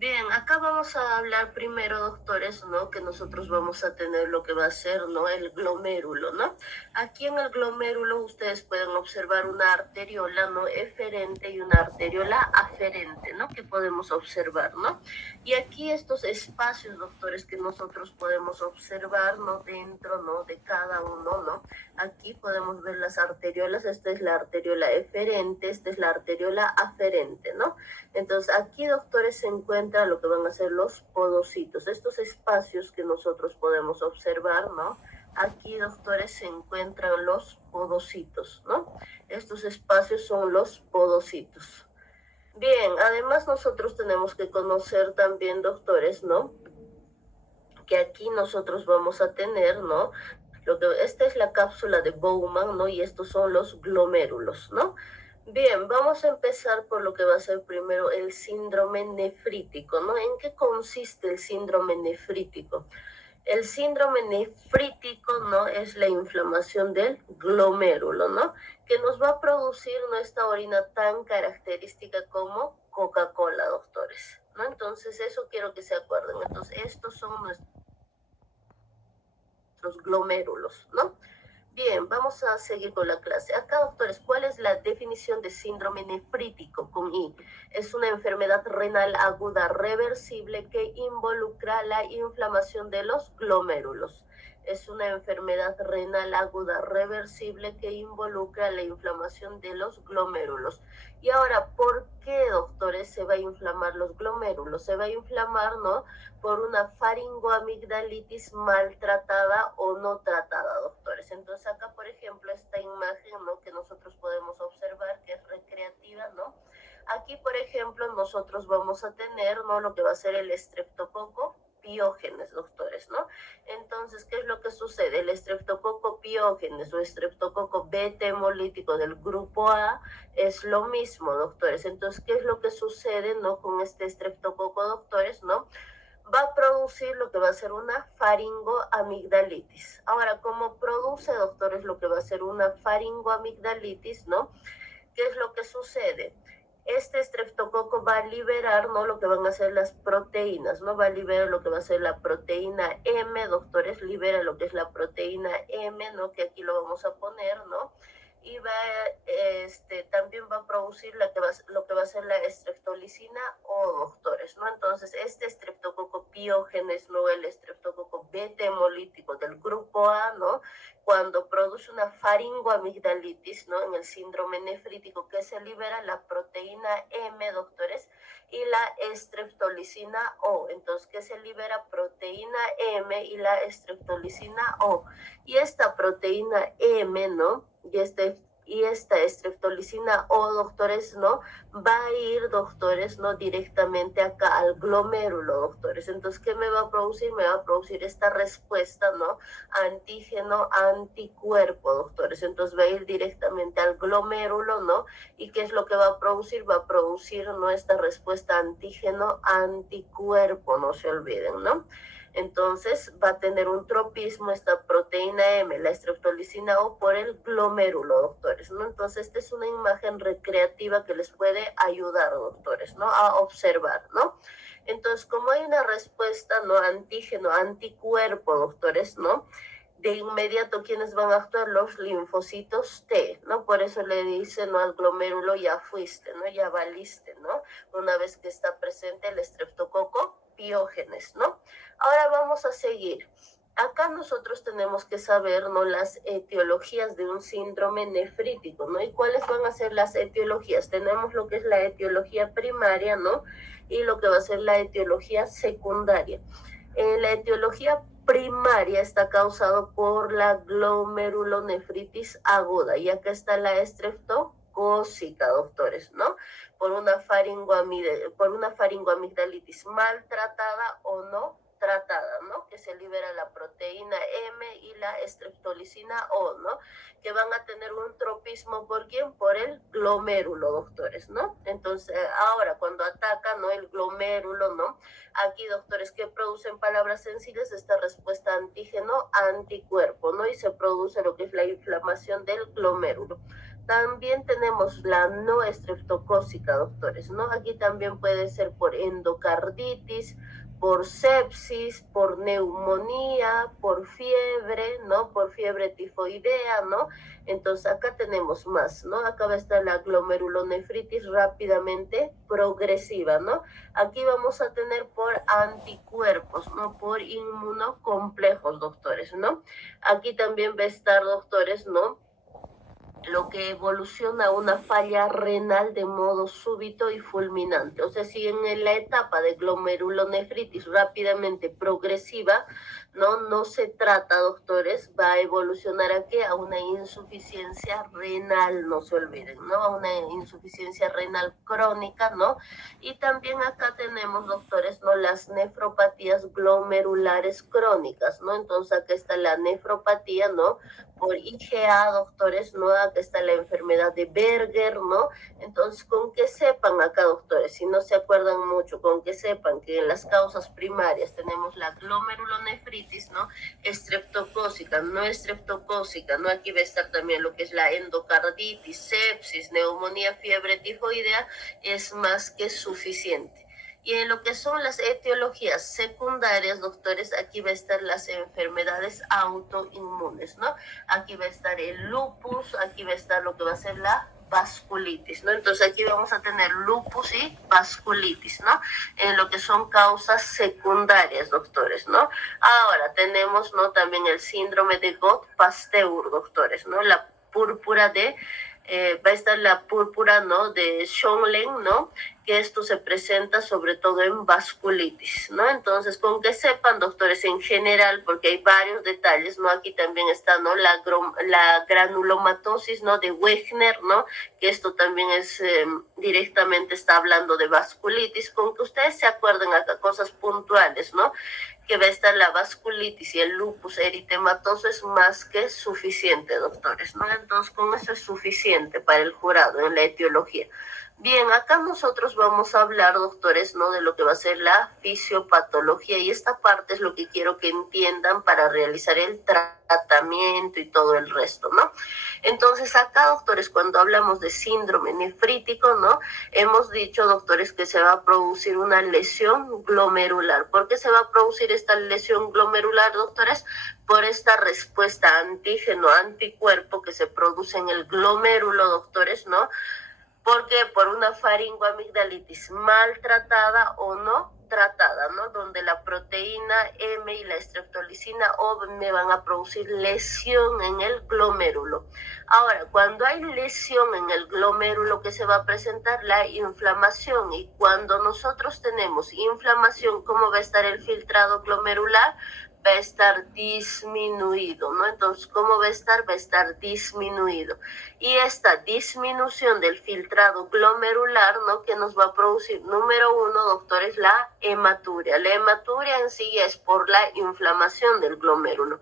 Bien, acá vamos a hablar primero, doctores, ¿no? Que nosotros vamos a tener lo que va a ser, ¿no? El glomérulo, ¿no? Aquí en el glomérulo ustedes pueden observar una arteriola, ¿no? Eferente y una arteriola aferente, ¿no? Que podemos observar, ¿no? Y aquí estos espacios, doctores, que nosotros podemos observar, ¿no? Dentro, ¿no? De cada uno, ¿no? Aquí podemos ver las arteriolas. Esta es la arteriola eferente, esta es la arteriola aferente, ¿no? Entonces, aquí, doctores, se encuentra lo que van a ser los podocitos, estos espacios que nosotros podemos observar, ¿no? Aquí, doctores, se encuentran los podocitos, ¿no? Estos espacios son los podocitos. Bien, además nosotros tenemos que conocer también, doctores, ¿no? Que aquí nosotros vamos a tener, ¿no? Esta es la cápsula de Bowman, ¿no? Y estos son los glomérulos, ¿no? Bien, vamos a empezar por lo que va a ser primero el síndrome nefrítico, ¿no? ¿En qué consiste el síndrome nefrítico? El síndrome nefrítico, ¿no? Es la inflamación del glomérulo, ¿no? Que nos va a producir nuestra orina tan característica como Coca-Cola, doctores, ¿no? Entonces, eso quiero que se acuerden. Entonces, estos son nuestros glomérulos, ¿no? Bien, vamos a seguir con la clase. Acá, doctores, ¿cuál es la definición de síndrome nefrítico con I? Es una enfermedad renal aguda reversible que involucra la inflamación de los glomérulos. Es una enfermedad renal aguda reversible que involucra la inflamación de los glomérulos. Y ahora, ¿por qué, doctores, se va a inflamar los glomérulos? Se va a inflamar, ¿no? Por una faringoamigdalitis maltratada o no tratada, doctores. Entonces acá, por ejemplo, esta imagen, ¿no? Que nosotros podemos observar, que es recreativa, ¿no? Aquí, por ejemplo, nosotros vamos a tener, ¿no? Lo que va a ser el estreptococo piógenes, doctores, ¿no? Entonces, ¿qué es lo que sucede? El estreptococo piógenes o estreptococo beta hemolítico del grupo A es lo mismo, doctores. Entonces, ¿qué es lo que sucede, no? Con este estreptococo, doctores, ¿no? Va a producir lo que va a ser una faringoamigdalitis. Ahora, ¿cómo produce, doctores, lo que va a ser una faringoamigdalitis, ¿no? ¿Qué es lo que sucede? Este estreptococo va a liberar, ¿no? Lo que van a ser las proteínas, ¿no? Va a liberar lo que va a ser la proteína M, doctores, libera lo que es la proteína M, ¿no? Que aquí lo vamos a poner, ¿no? Y también va a producir lo que va a ser la estreptolicina O, doctores, ¿no? Entonces, este estreptococo piógenes, ¿no? El estreptococo beta hemolítico del grupo A, ¿no? Cuando produce una faringoamigdalitis, ¿no? En el síndrome nefrítico, que se libera la proteína M, doctores, y la estreptolicina O. Entonces, ¿qué se libera? Proteína M y la estreptolicina O. Y esta proteína M, ¿no? Y esta estreptolicina O, doctores, ¿no? Va a ir, doctores, ¿no? Directamente acá al glomérulo, doctores. Entonces, ¿qué me va a producir? Me va a producir esta respuesta, ¿no? Antígeno, anticuerpo, doctores. Entonces va a ir directamente al glomérulo, ¿no? ¿Y qué es lo que va a producir? Va a producir, ¿no? Esta respuesta antígeno, anticuerpo, no se olviden, ¿no? Entonces va a tener un tropismo esta proteína M, la estreptolicina O, por el glomérulo, doctores, ¿no? Entonces esta es una imagen recreativa que les puede ayudar, doctores, ¿no? A observar, ¿no? Entonces, como hay una respuesta, ¿no? Antígeno, anticuerpo, doctores, ¿no? De inmediato, ¿quiénes van a actuar? Los linfocitos T, ¿no? Por eso le dicen, ¿no? Al glomérulo ya fuiste, ¿no? Ya valiste, ¿no? Una vez que está presente el estreptococo piógenes, ¿no? Ahora vamos a seguir. Acá nosotros tenemos que saber, ¿no? Las etiologías de un síndrome nefrítico, ¿no? ¿Y cuáles van a ser las etiologías? Tenemos lo que es la etiología primaria, ¿no? Y lo que va a ser la etiología secundaria. La etiología primaria está causado por la glomerulonefritis aguda, y acá está la estreptocócica, doctores, ¿no? Por una faringoamigdalitis maltratada o no tratada, ¿no? Que se libera la proteína M y la estreptolicina O, ¿no? Que van a tener un tropismo, ¿por quién? Por el glomérulo, doctores, ¿no? Entonces, ahora cuando ataca, ¿no? El glomérulo, ¿no? Aquí, doctores, ¿qué producen palabras sencillas? Esta respuesta antígeno-anticuerpo, ¿no? Y se produce lo que es la inflamación del glomérulo. También tenemos la no estreptocócica, doctores, ¿no? Aquí también puede ser por endocarditis, por sepsis, por neumonía, por fiebre, ¿no? Por fiebre tifoidea, ¿no? Entonces acá tenemos más, ¿no? Acá va a estar la glomerulonefritis rápidamente progresiva, ¿no? Aquí vamos a tener por anticuerpos, ¿no? Por inmunocomplejos, doctores, ¿no? Aquí también va a estar, doctores, ¿no? Lo que evoluciona a una falla renal de modo súbito y fulminante. O sea, si en la etapa de glomerulonefritis rápidamente progresiva, no se trata, doctores, va a evolucionar a qué? A una insuficiencia renal, no se olviden, ¿no? A una insuficiencia renal crónica, ¿no? Y también acá tenemos, doctores, ¿no? Las nefropatías glomerulares crónicas, ¿no? Entonces acá está la nefropatía, ¿no? Por IgA, doctores, ¿no? Acá está la enfermedad de Berger, ¿no? Entonces, con que sepan acá, doctores, si no se acuerdan mucho, con que sepan que en las causas primarias tenemos la glomerulonefritis, ¿no? Estreptocócica, no estreptocócica, ¿no? Aquí va a estar también lo que es la endocarditis, sepsis, neumonía, fiebre tifoidea, es más que suficiente. Y en lo que son las etiologías secundarias, doctores, aquí va a estar las enfermedades autoinmunes, ¿no? Aquí va a estar el lupus, aquí va a estar lo que va a ser la vasculitis, ¿no? Entonces aquí vamos a tener lupus y vasculitis, ¿no? En lo que son causas secundarias, doctores, ¿no? Ahora tenemos, ¿no? También el síndrome de Gott-Pasteur, doctores, ¿no? La púrpura de va a estar la púrpura, ¿no? De Schönlein, ¿no? Que esto se presenta sobre todo en vasculitis, ¿no? Entonces, con que sepan, doctores, en general, porque hay varios detalles, ¿no? Aquí también está, ¿no? La granulomatosis, ¿no? De Wegener, ¿no? Que esto también es directamente está hablando de vasculitis, con que ustedes se acuerden acá cosas puntuales, ¿no? Que va a estar la vasculitis y el lupus eritematoso es más que suficiente, doctores, ¿no? Entonces, con eso es suficiente para el jurado en la etiología. Bien, acá nosotros vamos a hablar, doctores, ¿no? De lo que va a ser la fisiopatología y esta parte es lo que quiero que entiendan para realizar el tratamiento y todo el resto, ¿no? Entonces acá, doctores, cuando hablamos de síndrome nefrítico, ¿no? Hemos dicho, doctores, que se va a producir una lesión glomerular. ¿Por qué se va a producir esta lesión glomerular, doctores? Por esta respuesta antígeno-anticuerpo que se produce en el glomérulo, doctores, ¿no? Porque por una faringoamigdalitis maltratada o no tratada, ¿no? Donde la proteína M y la estreptolicina O me van a producir lesión en el glomérulo. Ahora, cuando hay lesión en el glomérulo, ¿qué se va a presentar? La inflamación. Y cuando nosotros tenemos inflamación, ¿cómo va a estar el filtrado glomerular? Va a estar disminuido, ¿no? Entonces, ¿cómo va a estar? Va a estar disminuido. Y esta disminución del filtrado glomerular, ¿no? Que nos va a producir, número uno, doctores, la hematuria. La hematuria en sí es por la inflamación del glomérulo.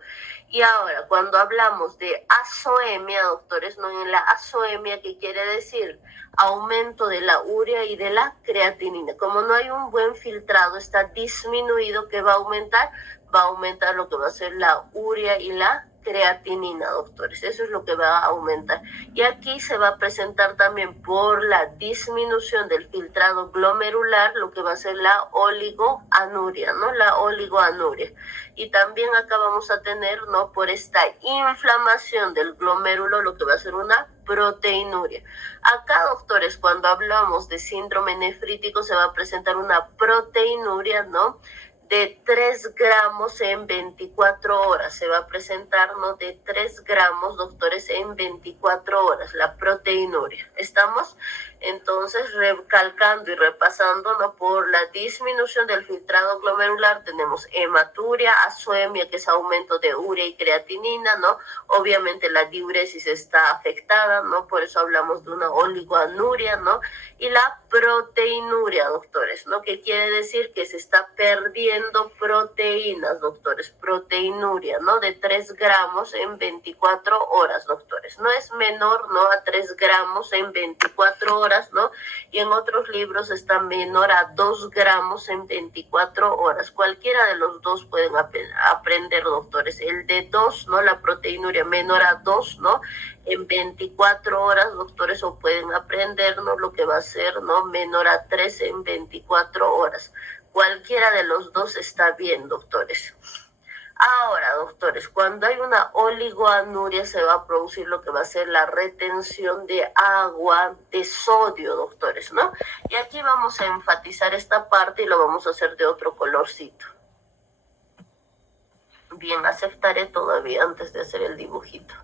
Y ahora, cuando hablamos de azoemia, doctores, ¿no? En la azoemia, ¿qué quiere decir? Aumento de la urea y de la creatinina. Como no hay un buen filtrado, está disminuido, ¿qué va a aumentar? Va a aumentar lo que va a ser la urea y la creatinina, doctores. Eso es lo que va a aumentar. Y aquí se va a presentar también por la disminución del filtrado glomerular lo que va a ser la oligoanuria, ¿no? La oligoanuria. Y también acá vamos a tener, ¿no? Por esta inflamación del glomérulo lo que va a ser una proteinuria. Acá, doctores, cuando hablamos de síndrome nefrítico se va a presentar una proteinuria, ¿no? De 3 gramos en 24 horas. Se va a presentar, ¿no? De 3 gramos, doctores, en 24 horas, la proteinuria. ¿Estamos? Entonces, recalcando y repasando, ¿no? Por la disminución del filtrado glomerular tenemos hematuria, azoemia, que es aumento de urea y creatinina, ¿no? Obviamente la diuresis está afectada, ¿no? Por eso hablamos de una oligoanuria, ¿no? Y la proteinuria, doctores, ¿no? Que quiere decir que se está perdiendo proteínas, doctores, proteinuria, ¿no? De 3 gramos en 24 horas, doctores. No es menor, ¿no? A 3 gramos en 24 horas. horas, ¿no? Y en otros libros está menor a 2 gramos en 24 horas. Cualquiera de los dos pueden aprender, doctores. El de 2, ¿no? La proteinuria menor a 2, ¿no? En 24 horas, doctores, o pueden aprender, ¿no? Lo que va a ser, ¿no? Menor a 3 en 24 horas. Cualquiera de los dos está bien, doctores. Ahora, doctores, cuando hay una oligoanuria se va a producir lo que va a ser la retención de agua, de sodio, doctores, ¿no? Y aquí vamos a enfatizar esta parte y lo vamos a hacer de otro colorcito. Bien, aceptaré todavía antes de hacer el dibujito.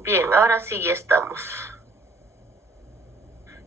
Bien, ahora sí ya estamos.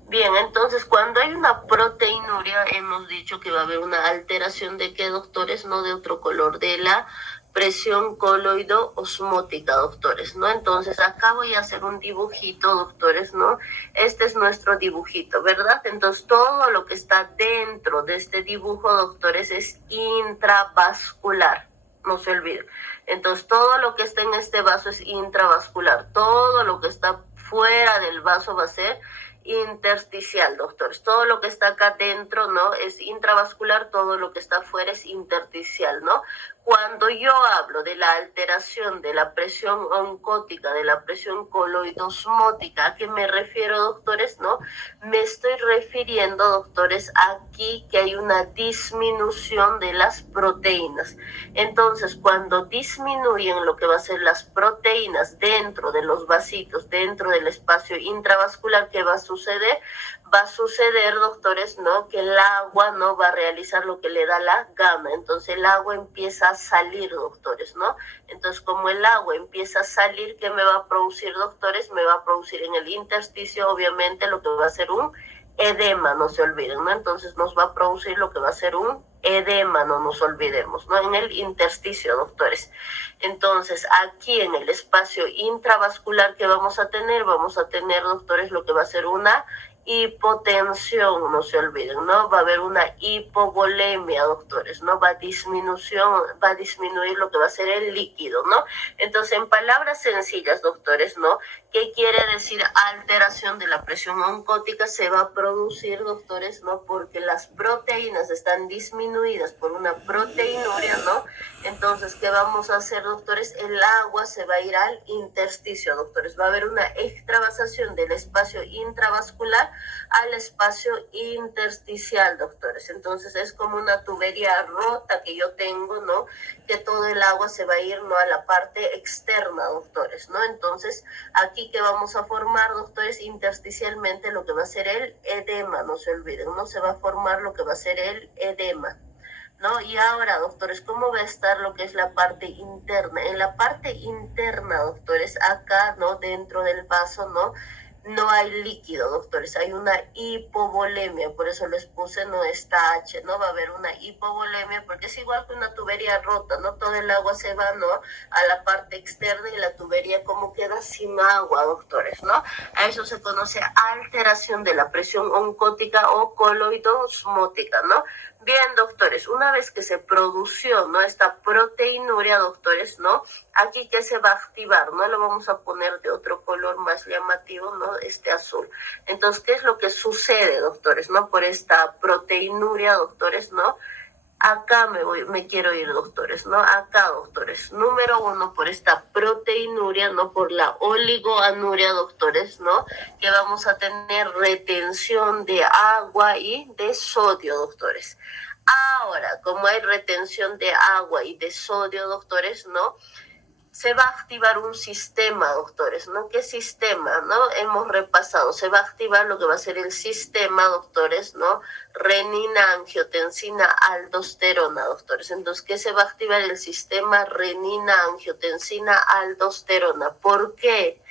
Bien, entonces cuando hay una proteinuria hemos dicho que va a haber una alteración de qué, doctores, no de otro color, de la presión coloido-osmótica, doctores, ¿no? Entonces acá voy a hacer un dibujito, doctores, ¿no? Este es nuestro dibujito, ¿verdad? Entonces todo lo que está dentro de este dibujo, doctores, es intravascular, no se olviden. Entonces todo lo que está en este vaso es intravascular, todo lo que está fuera del vaso va a ser intersticial, doctores. Todo lo que está acá dentro, ¿no? Es intravascular, todo lo que está afuera es intersticial, ¿no? Cuando yo hablo de la alteración de la presión oncótica, de la presión coloidosmótica, ¿a qué me refiero, doctores? ¿No? Me estoy refiriendo, doctores, aquí que hay una disminución de las proteínas. Entonces, cuando disminuyen lo que va a ser las proteínas dentro de los vasitos, dentro del espacio intravascular, ¿qué va a suceder? Va a suceder, doctores, ¿no? Que el agua no va a realizar lo que le da la gana. Entonces el agua empieza a salir, doctores, ¿no? Entonces como el agua empieza a salir, ¿qué me va a producir, doctores? Me va a producir en el intersticio, obviamente, lo que va a ser un edema, no se olviden, ¿no? Entonces nos va a producir lo que va a ser un edema, no nos olvidemos, ¿no? En el intersticio, doctores. Entonces, aquí en el espacio intravascular que vamos a tener, doctores, lo que va a ser una hipotensión, no se olviden, ¿no? Va a haber una hipovolemia, doctores, ¿no? Va a disminuir lo que va a ser el líquido, ¿no? Entonces, en palabras sencillas, doctores, ¿no? ¿Qué quiere decir alteración de la presión oncótica? Se va a producir, doctores, ¿no? Porque las proteínas están disminuidas por una proteinuria, ¿no? Entonces, ¿qué vamos a hacer, doctores? El agua se va a ir al intersticio, doctores. Va a haber una extravasación del espacio intravascular al espacio intersticial, doctores. Entonces, es como una tubería rota que yo tengo, ¿no? Que todo el agua se va a ir, ¿no? A la parte externa, doctores, ¿no? Entonces, aquí que vamos a formar, doctores, intersticialmente lo que va a ser el edema, no se olviden, ¿no? Se va a formar lo que va a ser el edema, ¿no? Y ahora, doctores, ¿cómo va a estar lo que es la parte interna? En la parte interna, doctores, acá, ¿no? Dentro del vaso, ¿no? No hay líquido, doctores, hay una hipovolemia, por eso les puse, no, esta H, ¿no? Va a haber una hipovolemia porque es igual que una tubería rota, ¿no? Todo el agua se va, ¿no? A la parte externa y la tubería como queda sin agua, doctores, ¿no? A eso se conoce alteración de la presión oncótica o coloidosmótica, ¿no? Bien, doctores, una vez que se produció, ¿no? Esta proteinuria, doctores, ¿no? Aquí que se va a activar, ¿no? Lo vamos a poner de otro color más llamativo, ¿no? Este azul. Entonces, ¿qué es lo que sucede, doctores, no? Por esta proteinuria, doctores, ¿no? Acá me quiero ir, doctores, ¿no? Acá, doctores. Número 1, por esta proteinuria, ¿no? Por la oligoanuria, doctores, ¿no? Que vamos a tener retención de agua y de sodio, doctores. Ahora, como hay retención de agua y de sodio, doctores, ¿no? Se va a activar un sistema, doctores, ¿no? ¿Qué sistema, no? Hemos repasado, se va a activar lo que va a ser el sistema, doctores, ¿no? Renina, angiotensina, aldosterona, doctores. Entonces, ¿qué se va a activar? El sistema renina, angiotensina, aldosterona. ¿Por qué?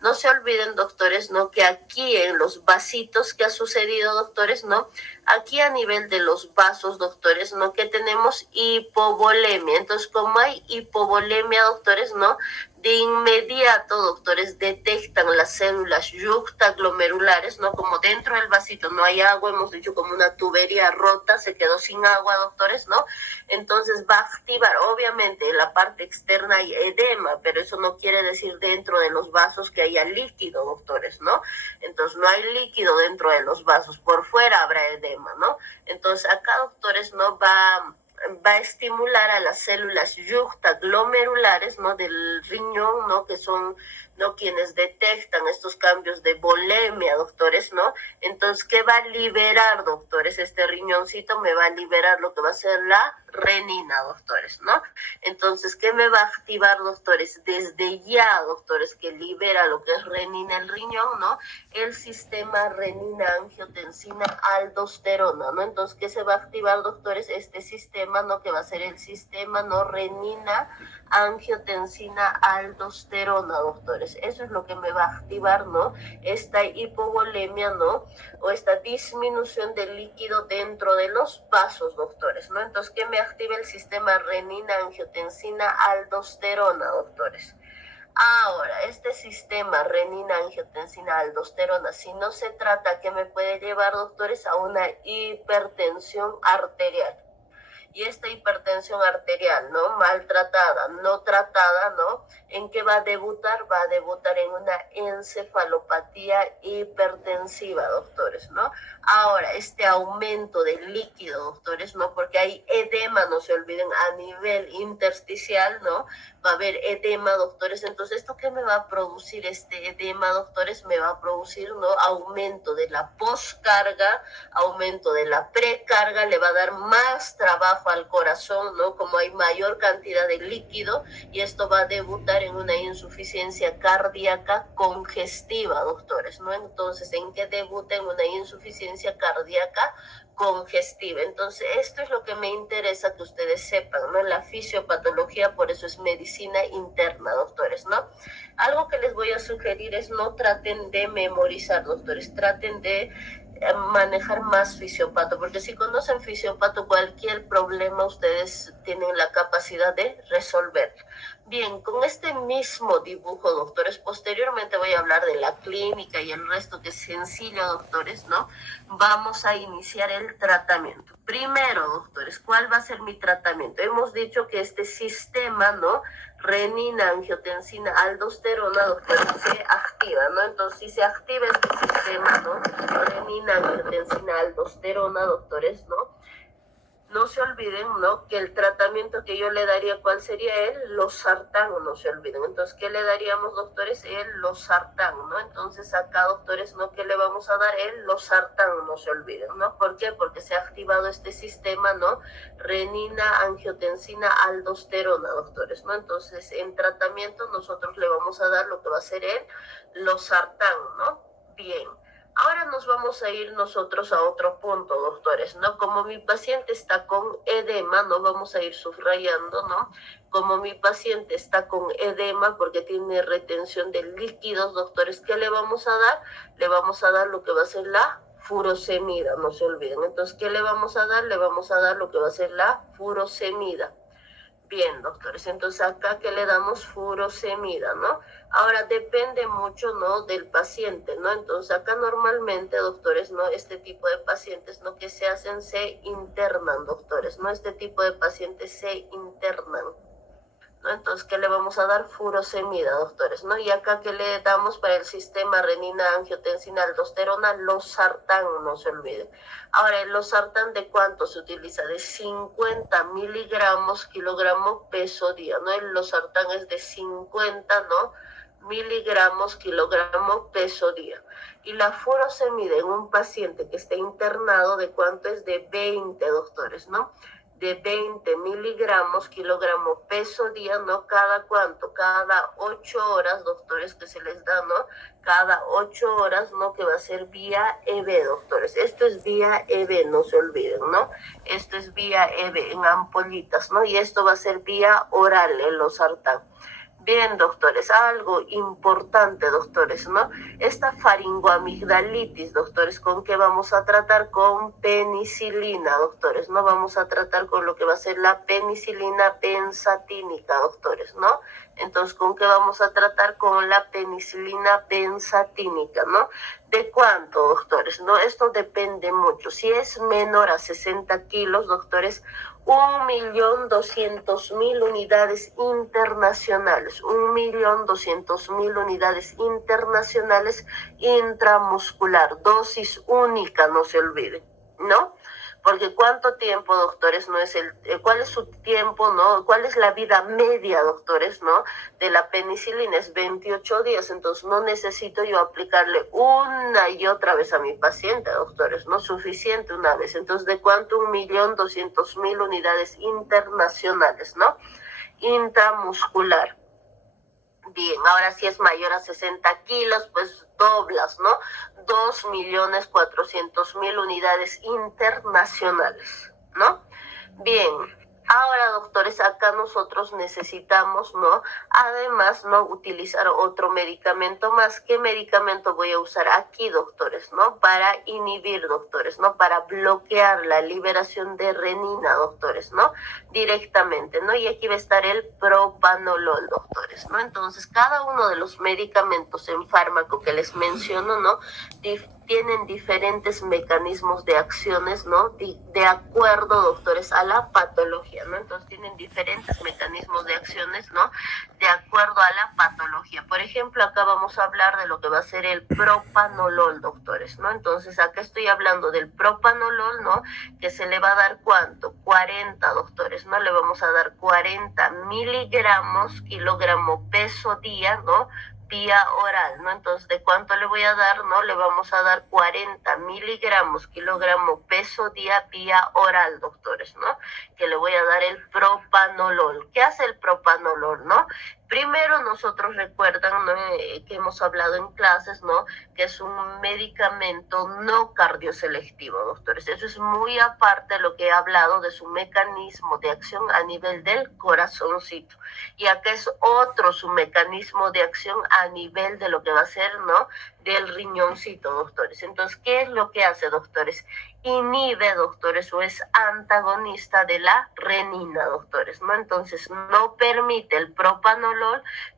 No se olviden, doctores, ¿no? Que aquí en los vasitos que ha sucedido, doctores, ¿no? Aquí a nivel de los vasos, doctores, ¿no? Que tenemos hipovolemia. Entonces, como hay hipovolemia, doctores, ¿no? De inmediato, doctores, detectan las células yuxtaglomerulares, ¿no? Como dentro del vasito no hay agua, hemos dicho como una tubería rota, se quedó sin agua, doctores, ¿no? Entonces va a activar, obviamente, en la parte externa hay edema, pero eso no quiere decir dentro de los vasos que haya líquido, doctores, ¿no? Entonces no hay líquido dentro de los vasos, por fuera habrá edema, ¿no? Entonces acá, doctores, ¿no? Va a estimular a las células yuxtaglomerulares, ¿no? Del riñón, ¿no? Que son, ¿no? Quienes detectan estos cambios de volemia, doctores, ¿no? Entonces, ¿qué va a liberar, doctores? Este riñoncito me va a liberar lo que va a ser la renina, doctores, ¿no? Entonces, ¿qué me va a activar, doctores? Desde ya, doctores, que libera lo que es renina el riñón, ¿no? El sistema renina-angiotensina-aldosterona, ¿no? Entonces, ¿qué se va a activar, doctores? Este sistema, ¿no? Que va a ser el sistema, ¿no? Renina-angiotensina-aldosterona, doctores. Eso es lo que me va a activar, ¿no? Esta hipovolemia, ¿no? O esta disminución del líquido dentro de los vasos, doctores, ¿no? Entonces, ¿qué me activa el sistema renina-angiotensina-aldosterona, doctores? Ahora, este sistema renina-angiotensina-aldosterona, si no se trata, ¿qué me puede llevar, doctores? A una hipertensión arterial. Y esta hipertensión arterial, ¿no? Maltratada, no tratada, ¿no? ¿En qué va a debutar? Va a debutar en una encefalopatía hipertensiva, doctores, ¿no? Ahora, este aumento del líquido, doctores, ¿no? Porque hay edema, no se olviden, a nivel intersticial, ¿no? Va a haber edema, doctores. Entonces, ¿esto qué me va a producir? Este edema, doctores, me va a producir, ¿no? Aumento de la poscarga, aumento de la precarga, le va a dar más trabajo al corazón, ¿no? Como hay mayor cantidad de líquido, y esto va a debutar en una insuficiencia cardíaca congestiva, doctores, ¿no? Entonces, ¿en qué debuta? En una insuficiencia cardíaca congestiva. Entonces, esto es lo que me interesa que ustedes sepan, ¿no? La fisiopatología, por eso es medicina interna, doctores, ¿no? Algo que les voy a sugerir es no traten de memorizar, doctores, traten de manejar más fisiopato, porque si conocen fisiopato, cualquier problema ustedes tienen la capacidad de resolver. Bien, con este mismo dibujo, doctores, posteriormente voy a hablar de la clínica y el resto que es sencillo, doctores, ¿no? Vamos a iniciar el tratamiento. Primero, doctores, ¿cuál va a ser mi tratamiento? Hemos dicho que este sistema, ¿no? Renina, angiotensina, aldosterona, doctores, se activa, ¿no? Entonces, si se activa este sistema, ¿no? Renina, angiotensina, aldosterona, doctores, ¿no? No se olviden, ¿no? Que el tratamiento que yo le daría, ¿cuál sería? El losartán, no se olviden. Entonces, ¿qué le daríamos, doctores? El losartán, ¿no? Entonces, acá, doctores, ¿no? ¿Qué le vamos a dar? El losartán, no se olviden, ¿no? ¿Por qué? Porque se ha activado este sistema, ¿no? Renina, angiotensina, aldosterona, doctores, ¿no? Entonces, en tratamiento nosotros le vamos a dar lo que va a ser el losartán, ¿no? Bien. Ahora nos vamos a ir nosotros a otro punto, doctores, ¿no? Como mi paciente está con edema, no vamos a ir subrayando, ¿no? Como mi paciente está con edema porque tiene retención de líquidos, doctores, ¿qué le vamos a dar? Le vamos a dar lo que va a ser la furosemida, no se olviden. Entonces, ¿qué le vamos a dar? Le vamos a dar lo que va a ser la furosemida. Bien, doctores, entonces acá que le damos furosemida, ¿no? Ahora depende mucho, ¿no? Del paciente, ¿no? Entonces acá normalmente, doctores, ¿no? Este tipo de pacientes, ¿no? Que se hacen, se internan, doctores, ¿no? Este tipo de pacientes se internan, ¿no? Entonces, ¿qué le vamos a dar? Furosemida, doctores, ¿no? Y acá, ¿qué le damos para el sistema renina, angiotensina, aldosterona? Losartán, no se olviden. Ahora, el losartán, ¿de cuánto se utiliza? De 50 miligramos kilogramo peso día, ¿no? El losartán es de 50, ¿no? Miligramos kilogramo peso día. Y la furosemida en un paciente que esté internado, ¿de cuánto es? De 20, doctores, ¿no? De 20 miligramos kilogramo peso día, ¿no? ¿Cada cuánto? Cada 8 horas, doctores, que se les da, ¿no? Cada 8 horas, ¿no? Que va a ser vía EB, doctores. Esto es vía EB, no se olviden, ¿no? Esto es vía EB en ampollitas, ¿no? Y esto va a ser vía oral, en losartán. Bien, doctores, algo importante, doctores, ¿no? Esta faringoamigdalitis, doctores, ¿con qué vamos a tratar? Con penicilina, doctores, ¿no? Vamos a tratar con lo que va a ser la penicilina benzatínica, doctores, ¿no? Entonces, ¿con qué vamos a tratar? Con la penicilina benzatínica, ¿no? ¿De cuánto, doctores? No, esto depende mucho. Si es menor a 60 kilos, doctores, 1.200.000 unidades internacionales, 1.200.000 unidades internacionales intramuscular, dosis única, no se olvide, ¿no? Porque ¿cuánto tiempo, doctores, no es cuál es su tiempo, no? ¿Cuál es la vida media, doctores, no? De la penicilina es 28 días, entonces no necesito yo aplicarle una y otra vez a mi paciente, doctores, no suficiente una vez. Entonces, ¿de cuánto? 1.200.000 unidades internacionales, ¿no? Intramuscular. Bien, ahora si es mayor a 60 kilos, pues doblas, ¿no? 2.400.000 unidades internacionales, ¿no? Bien, ahora, doctores, acá nosotros necesitamos, ¿no? Además, ¿no? Utilizar otro medicamento más. ¿Qué medicamento voy a usar aquí, doctores, no? Para inhibir, doctores, ¿no? Para bloquear la liberación de renina, doctores, ¿no? Directamente, ¿no? Y aquí va a estar el propanolol, doctores, ¿no? Entonces, cada uno de los medicamentos en fármaco que les menciono, ¿no? Tienen diferentes mecanismos de acciones, ¿no? De acuerdo, doctores, a la patología, ¿no? Entonces tienen diferentes mecanismos de acciones, ¿no? De acuerdo a la patología. Por ejemplo, acá vamos a hablar de lo que va a ser el propanolol, doctores, ¿no? Entonces acá estoy hablando del propanolol, ¿no? Que se le va a dar ¿cuánto? 40, doctores, ¿no? Le vamos a dar 40 miligramos, kilogramo peso día, ¿no? Vía oral, ¿no? Entonces, ¿de cuánto le voy a dar? ¿No? Le vamos a dar 40 miligramos, kilogramo peso día vía oral, doctores, ¿no? Que le voy a dar el propanolol. ¿Qué hace el propanolol, no? Primero, nosotros recuerdan, ¿no? Que hemos hablado en clases, ¿no? Que es un medicamento no cardioselectivo, doctores. Eso es muy aparte de lo que he hablado de su mecanismo de acción a nivel del corazoncito. Y acá es otro su mecanismo de acción a nivel de lo que va a ser, ¿no? Del riñoncito, doctores. Entonces, ¿qué es lo que hace, doctores? Inhibe, doctores, o es antagonista de la renina, doctores, ¿no? Entonces, no permite el propanolol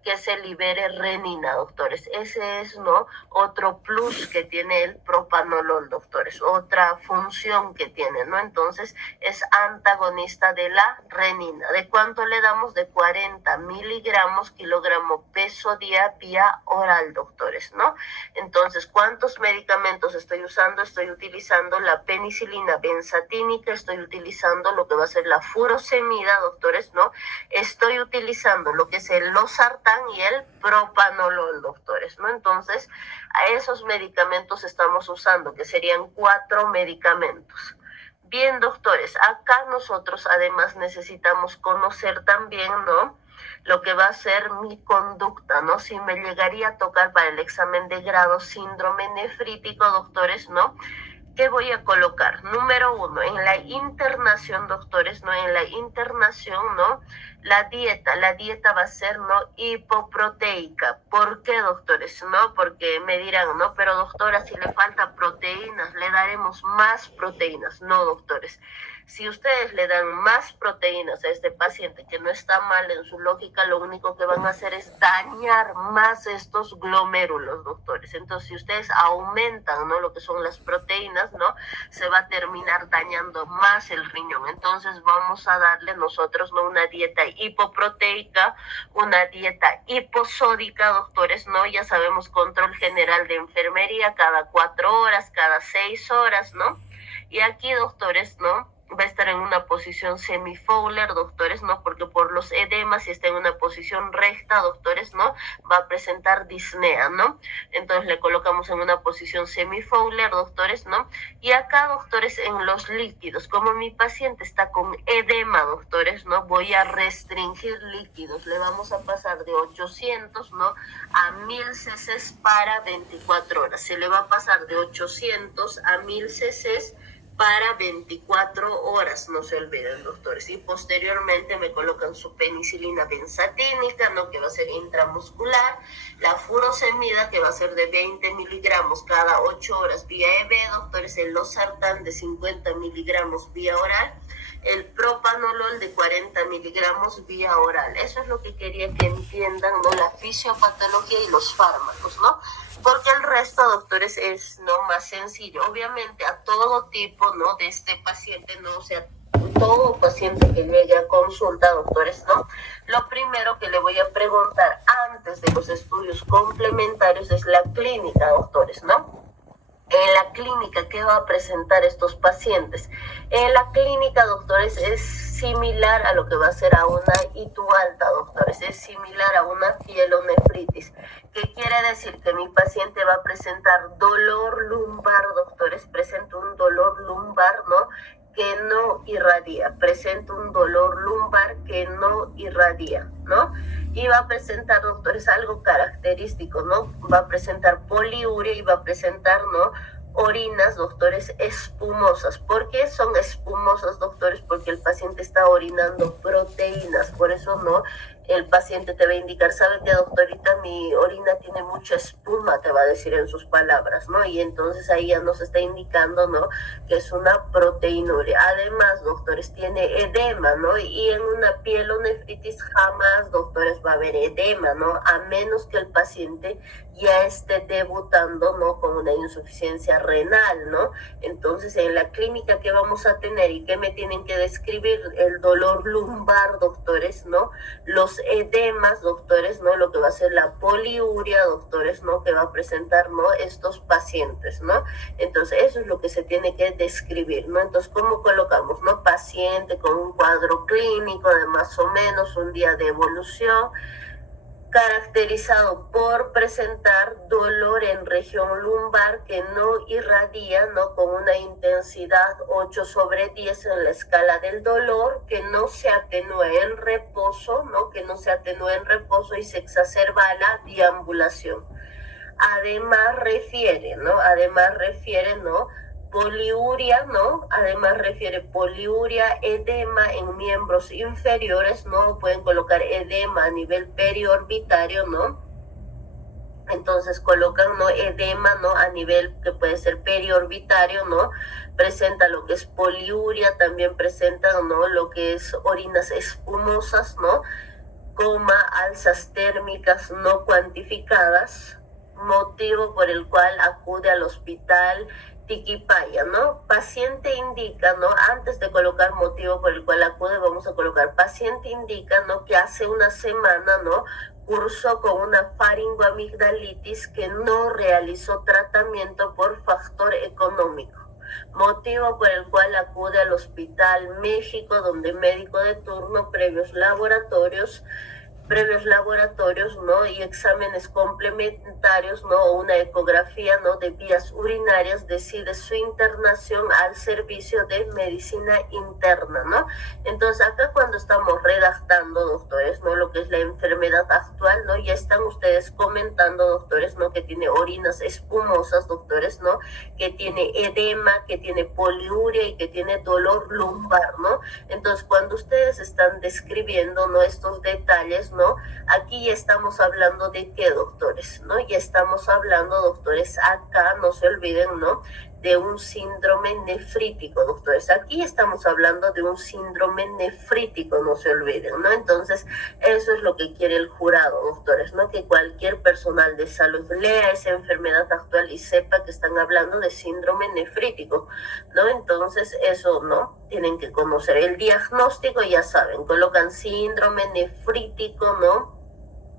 que se libere renina, doctores. Ese es, ¿no? Otro plus que tiene el propanolol, doctores. Otra función que tiene, ¿no? Entonces, es antagonista de la renina. ¿De cuánto le damos? De 40 miligramos, kilogramo peso día vía oral, doctores, ¿no? Entonces, ¿cuántos medicamentos estoy usando? Estoy utilizando la penicilina benzatínica, estoy utilizando lo que va a ser la furosemida, doctores, ¿no? Estoy utilizando lo que es el losartán y el propanolol, doctores, ¿no? Entonces, a esos medicamentos estamos usando, que serían 4 medicamentos. Bien, doctores, acá nosotros además necesitamos conocer también, ¿no? Lo que va a ser mi conducta, ¿no? Si me llegaría a tocar para el examen de grado síndrome nefrítico, doctores, ¿no? ¿Qué voy a colocar? Número 1, en la internación, doctores, ¿no? En la internación, ¿no? La dieta va a ser, ¿no? Hipoproteica. ¿Por qué, doctores? ¿No? Porque me dirán, ¿no? Pero doctora, si le falta proteínas, le daremos más proteínas. No, doctores. Si ustedes le dan más proteínas a este paciente que no está mal en su lógica, lo único que van a hacer es dañar más estos glomérulos, doctores. Entonces, si ustedes aumentan, ¿no? Lo que son las proteínas, ¿no? Se va a terminar dañando más el riñón. Entonces, vamos a darle nosotros, ¿no? Una dieta hipoproteica, una dieta hiposódica, doctores, ¿no? Ya sabemos, control general de enfermería cada 4 horas, cada 6 horas, ¿no? Y aquí, doctores, ¿no? Va a estar en una posición semi-Fowler, doctores, ¿no? Porque por los edemas, si está en una posición recta, doctores, ¿no? Va a presentar disnea, ¿no? Entonces le colocamos en una posición semi-Fowler, doctores, ¿no? Y acá, doctores, en los líquidos, como mi paciente está con edema, doctores, ¿no? Voy a restringir líquidos. Le vamos a pasar de 800, ¿no? A 1000 cc para 24 horas. Se le va a pasar de 800 a 1000 cc para 24 horas, no se olviden, doctores. Y posteriormente me colocan su penicilina benzatínica, ¿no? Que va a ser intramuscular, la furosemida, que va a ser de 20 miligramos cada 8 horas vía EB, doctores, el losartán de 50 miligramos vía oral, el propanolol de 40 miligramos vía oral. Eso es lo que quería que entiendan, ¿no? La fisiopatología y los fármacos, ¿no? Porque el resto, doctores, es no más sencillo. Obviamente a todo tipo, ¿no? De este paciente, ¿no? O sea, todo paciente que llegue a consulta, doctores, ¿no? Lo primero que le voy a preguntar antes de los estudios complementarios es la clínica, doctores, ¿no? En la clínica, ¿qué va a presentar estos pacientes? En la clínica, doctores, es similar a lo que va a ser a una ITU alta, doctores, es similar a una pielonefritis. ¿Qué quiere decir? Que mi paciente va a presentar dolor lumbar, doctores, presenta un dolor lumbar, ¿no? Que no irradia, presenta un dolor lumbar que no irradia, ¿no? Y va a presentar, doctores, algo característico, ¿no? Va a presentar poliuria y va a presentar, ¿no? Orinas, doctores, espumosas. ¿Por qué son espumosas, doctores? Porque el paciente está orinando proteínas, por eso, ¿no? El paciente te va a indicar, ¿sabe qué, doctorita? Mi orina tiene mucha espuma, te va a decir en sus palabras, ¿no? Y entonces ahí ya nos está indicando, ¿no? Que es una proteinuria. Además, doctores, tiene edema, ¿no? Y en una pielonefritis jamás, doctores, va a haber edema, ¿no? A menos que el paciente ya esté debutando, ¿no? Con una insuficiencia renal, ¿no? Entonces, en la clínica que vamos a tener y que me tienen que describir el dolor lumbar, doctores, ¿no? Los edemas, doctores, ¿no? Lo que va a ser la poliuria, doctores, ¿no? Que va a presentar, ¿no? Estos pacientes, ¿no? Entonces, eso es lo que se tiene que describir, ¿no? Entonces, ¿cómo colocamos, no? Paciente con un cuadro clínico de más o menos un día de evolución, caracterizado por presentar dolor en región lumbar que no irradia, ¿no? Con una intensidad 8/10 en la escala del dolor, que no se atenúa en reposo, ¿no? Que no se atenúa en reposo y se exacerba la deambulación. Además refiere, ¿no? Además refiere, ¿no? Poliuria, ¿no? Además refiere poliuria, edema en miembros inferiores, ¿no? Pueden colocar edema a nivel periorbitario, ¿no? Entonces colocan, ¿no? Edema, ¿no? A nivel que puede ser periorbitario, ¿no? Presenta lo que es poliuria, también presenta, ¿no? Lo que es orinas espumosas, ¿no? Coma, alzas térmicas no cuantificadas, motivo por el cual acude al hospital Tiquipaya, ¿no? Paciente indica, ¿no? Antes de colocar motivo por el cual acude, vamos a colocar paciente indica, ¿no? Que hace una semana, ¿no? Cursó con una faringoamigdalitis que no realizó tratamiento por factor económico. Motivo por el cual acude al Hospital México, donde médico de turno, previos laboratorios, ¿no? Y exámenes complementarios, ¿no? O una ecografía, ¿no? De vías urinarias, decide su internación al servicio de medicina interna, ¿no? Entonces, acá cuando estamos redactando, doctores, ¿no? Lo que es la enfermedad actual, ¿no? Ya están ustedes comentando, doctores, ¿no? Que tiene orinas espumosas, doctores, ¿no? Que tiene edema, que tiene poliuria y que tiene dolor lumbar, ¿no? Entonces, cuando ustedes están describiendo, ¿no? Estos detalles, ¿no? Aquí ya estamos hablando de qué, doctores, ¿no? Ya estamos hablando, doctores, acá, no se olviden, ¿no? De un síndrome nefrítico, doctores. Aquí estamos hablando de un síndrome nefrítico, no se olviden, ¿no? Entonces, eso es lo que quiere el jurado, doctores, ¿no? Que cualquier personal de salud lea esa enfermedad actual y sepa que están hablando de síndrome nefrítico, ¿no? Entonces, eso, ¿no? Tienen que conocer el diagnóstico, ya saben, colocan síndrome nefrítico, ¿no?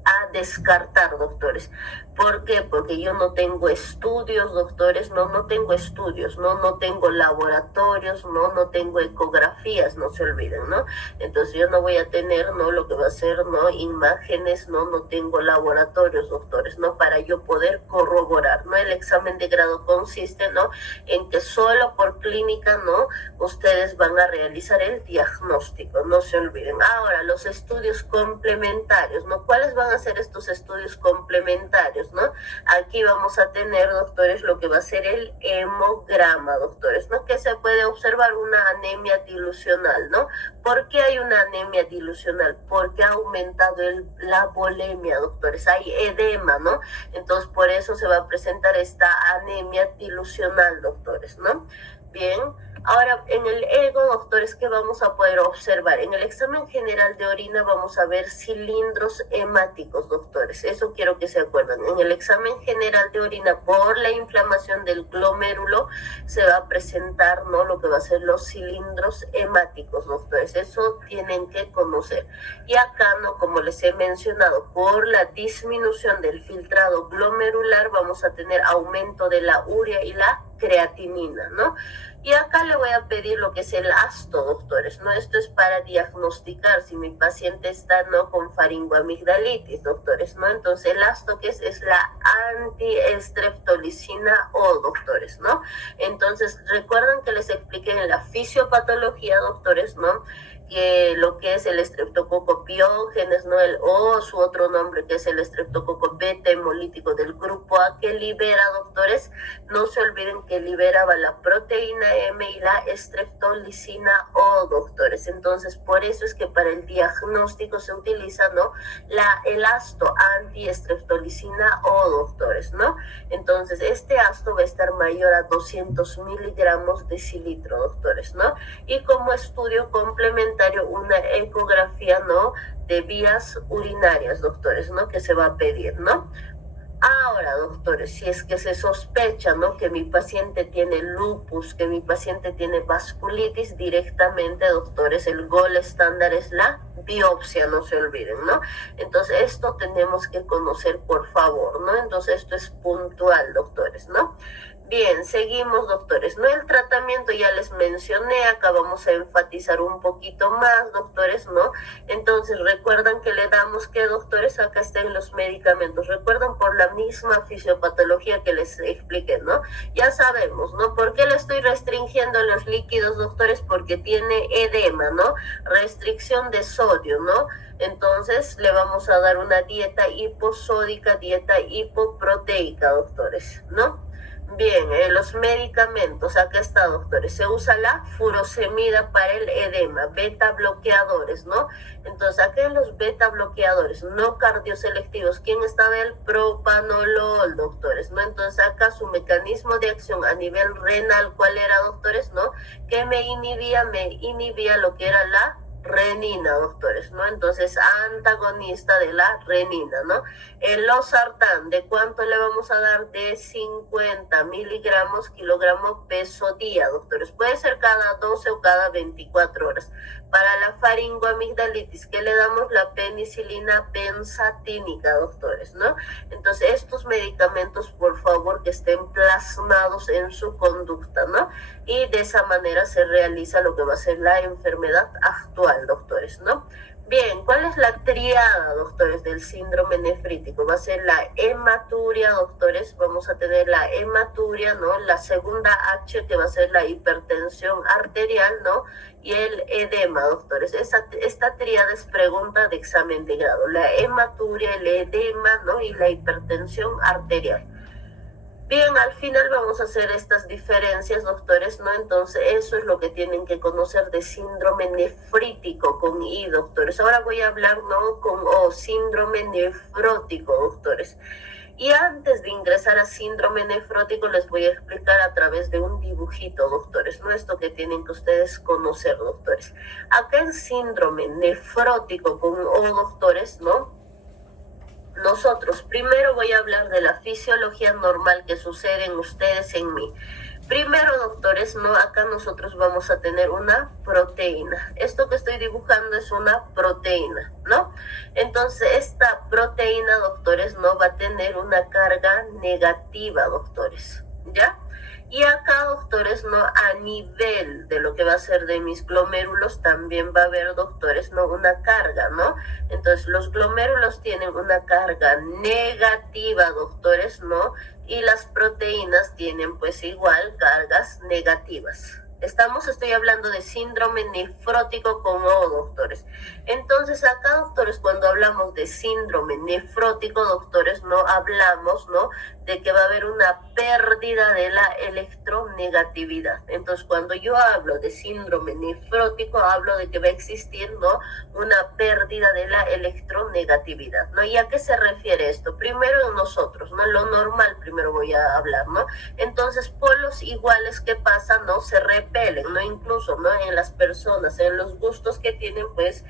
A descartar, doctores. ¿Por qué? Porque yo no tengo estudios, doctores, no tengo estudios, no tengo laboratorios, no tengo ecografías, no se olviden, ¿no? Entonces yo no voy a tener, ¿no? Lo que va a ser, ¿no? Imágenes, no tengo laboratorios, doctores, ¿no? Para yo poder corroborar, ¿no? El examen de grado consiste, ¿no? En que solo por clínica, ¿no? Ustedes van a realizar el diagnóstico, no se olviden. Ahora, los estudios complementarios, ¿no? ¿Cuáles van a ser estos estudios complementarios? doctores, ¿no? Aquí vamos a tener, doctores, lo que va a ser el hemograma, doctores, ¿no? Que se puede observar una anemia dilucional, ¿no? ¿Por qué hay una anemia dilucional? Porque ha aumentado la volemia, doctores, hay edema, ¿no? Entonces, por eso se va a presentar esta anemia dilucional, doctores, ¿no? Bien, ahora en el ego, doctores, ¿qué vamos a poder observar? En el examen general de orina vamos a ver cilindros hemáticos, doctores. Eso quiero que se acuerden. En el examen general de orina, por la inflamación del glomérulo, se va a presentar, ¿no?, lo que va a ser los cilindros hemáticos, doctores. Eso tienen que conocer. Y acá, ¿no?, como les he mencionado, por la disminución del filtrado glomerular, vamos a tener aumento de la urea y la creatinina, ¿no? Y acá le voy a pedir lo que es el asto, doctores, ¿no? Esto es para diagnosticar si mi paciente está, ¿no?, con faringoamigdalitis, doctores, ¿no? Entonces, el asto, que es la antiestreptolicina O, doctores, ¿no? Entonces, recuerdan que les expliqué en la fisiopatología, doctores, ¿no?, que lo que es el estreptococo piógenes, ¿no?, el O, su otro nombre, que es el estreptococo beta hemolítico del grupo A, que libera, doctores, no se olviden que liberaba la proteína M y la estreptolicina O, doctores. Entonces, por eso es que para el diagnóstico se utiliza, ¿no?, el asto antiestreptolicina O, doctores, ¿no? Entonces, este asto va a estar mayor a 200 miligramos de cilitro, doctores, ¿no? Y como estudio complementario, una ecografía, ¿no?, de vías urinarias, doctores, ¿no?, que se va a pedir, ¿no? Ahora, doctores, si es que se sospecha, ¿no?, que mi paciente tiene lupus, que mi paciente tiene vasculitis, directamente, doctores, el gol estándar es la biopsia, no se olviden, ¿no? Entonces, esto tenemos que conocer, por favor, ¿no? Entonces, esto es puntual, doctores, ¿no? Bien, seguimos, doctores, ¿no? El tratamiento ya les mencioné, acá vamos a enfatizar un poquito más, doctores, ¿no? Entonces, recuerdan que le damos, ¿qué, doctores? Acá están los medicamentos. Recuerdan, por la misma fisiopatología que les expliqué, ¿no? Ya sabemos, ¿no? ¿Por qué le estoy restringiendo los líquidos, doctores? Porque tiene edema, ¿no? Restricción de sodio, ¿no? Entonces, le vamos a dar una dieta hiposódica, dieta hipoproteica, doctores, ¿no? Bien, los medicamentos, acá está, doctores. Se usa la furosemida para el edema, beta bloqueadores, ¿no? Entonces, acá en los beta bloqueadores no cardioselectivos, ¿quién estaba? El propanolol, doctores, ¿no? Entonces, acá su mecanismo de acción a nivel renal, ¿cuál era, doctores, no? Que me inhibía lo que era la renina, doctores, ¿no? Entonces, antagonista de la renina, ¿no? El losartán, ¿de cuánto le vamos a dar? De 50 miligramos kilogramo peso día, doctores. Puede ser cada 12 o cada 24 horas. Para la faringoamigdalitis, ¿qué le damos? La penicilina benzatínica, doctores, ¿no? Entonces, estos medicamentos, por favor, que estén plasmados en su conducta, ¿no? Y de esa manera se realiza lo que va a ser la enfermedad actual, doctores, ¿no? Bien, ¿cuál es la triada, doctores, del síndrome nefrítico? Va a ser la hematuria, doctores, vamos a tener la hematuria, ¿no? La segunda H, que va a ser la hipertensión arterial, ¿no? Y el edema, doctores. Esta triada es pregunta de examen de grado. La hematuria, el edema, ¿no? Y la hipertensión arterial. Bien, al final vamos a hacer estas diferencias, doctores, ¿no? Entonces, eso es lo que tienen que conocer de síndrome nefrítico con I, doctores. Ahora voy a hablar, ¿no?, con O, síndrome nefrótico, doctores. Y antes de ingresar a síndrome nefrótico, les voy a explicar a través de un dibujito, doctores, ¿no? Esto que tienen que ustedes conocer, doctores. Acá en síndrome nefrótico con O, doctores, ¿no? Nosotros, primero voy a hablar de la fisiología normal que sucede en ustedes, en mí. Primero, doctores, ¿no? Acá nosotros vamos a tener una proteína. Esto que estoy dibujando es una proteína, ¿no? Entonces, esta proteína, doctores, ¿no?, va a tener una carga negativa, doctores, ¿ya? Y acá, doctores, ¿no?, a nivel de lo que va a ser de mis glomérulos, también va a haber, doctores, ¿no?, una carga, ¿no? Entonces, los glomérulos tienen una carga negativa, doctores, ¿no? Y las proteínas tienen, pues, igual cargas negativas. Estoy hablando de síndrome nefrótico con O, doctores. Entonces, acá, doctores, cuando hablamos de síndrome nefrótico, doctores, no hablamos, ¿no?, de que va a haber una pérdida de la electronegatividad. Entonces, cuando yo hablo de síndrome nefrótico, hablo de que va a existir, ¿no?, una pérdida de la electronegatividad, ¿no? ¿Y a qué se refiere esto? Primero en nosotros, ¿no? Lo normal primero voy a hablar, ¿no? Entonces, polos iguales, ¿qué pasa? ¿No? Se repelen, ¿no? Incluso, ¿no?, en las personas, en los gustos que tienen, pues,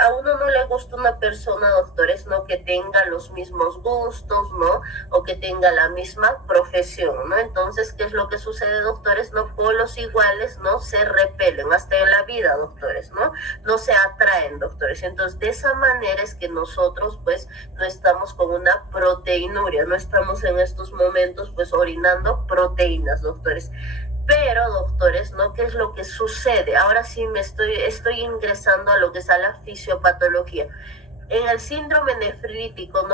a uno no le gusta una persona, doctores, ¿no?, que tenga los mismos gustos, ¿no?, o que tenga la misma profesión, ¿no? Entonces, ¿qué es lo que sucede, doctores? No, polos iguales, ¿no?, se repelen, hasta en la vida, doctores, ¿no? No se atraen, doctores. Entonces, de esa manera es que nosotros, pues, no estamos con una proteinuria, no estamos en estos momentos, pues, orinando proteínas, doctores. Pero, doctores, ¿no? ¿Qué es lo que sucede? Ahora sí estoy ingresando a lo que es a la fisiopatología. En el síndrome nefrótico,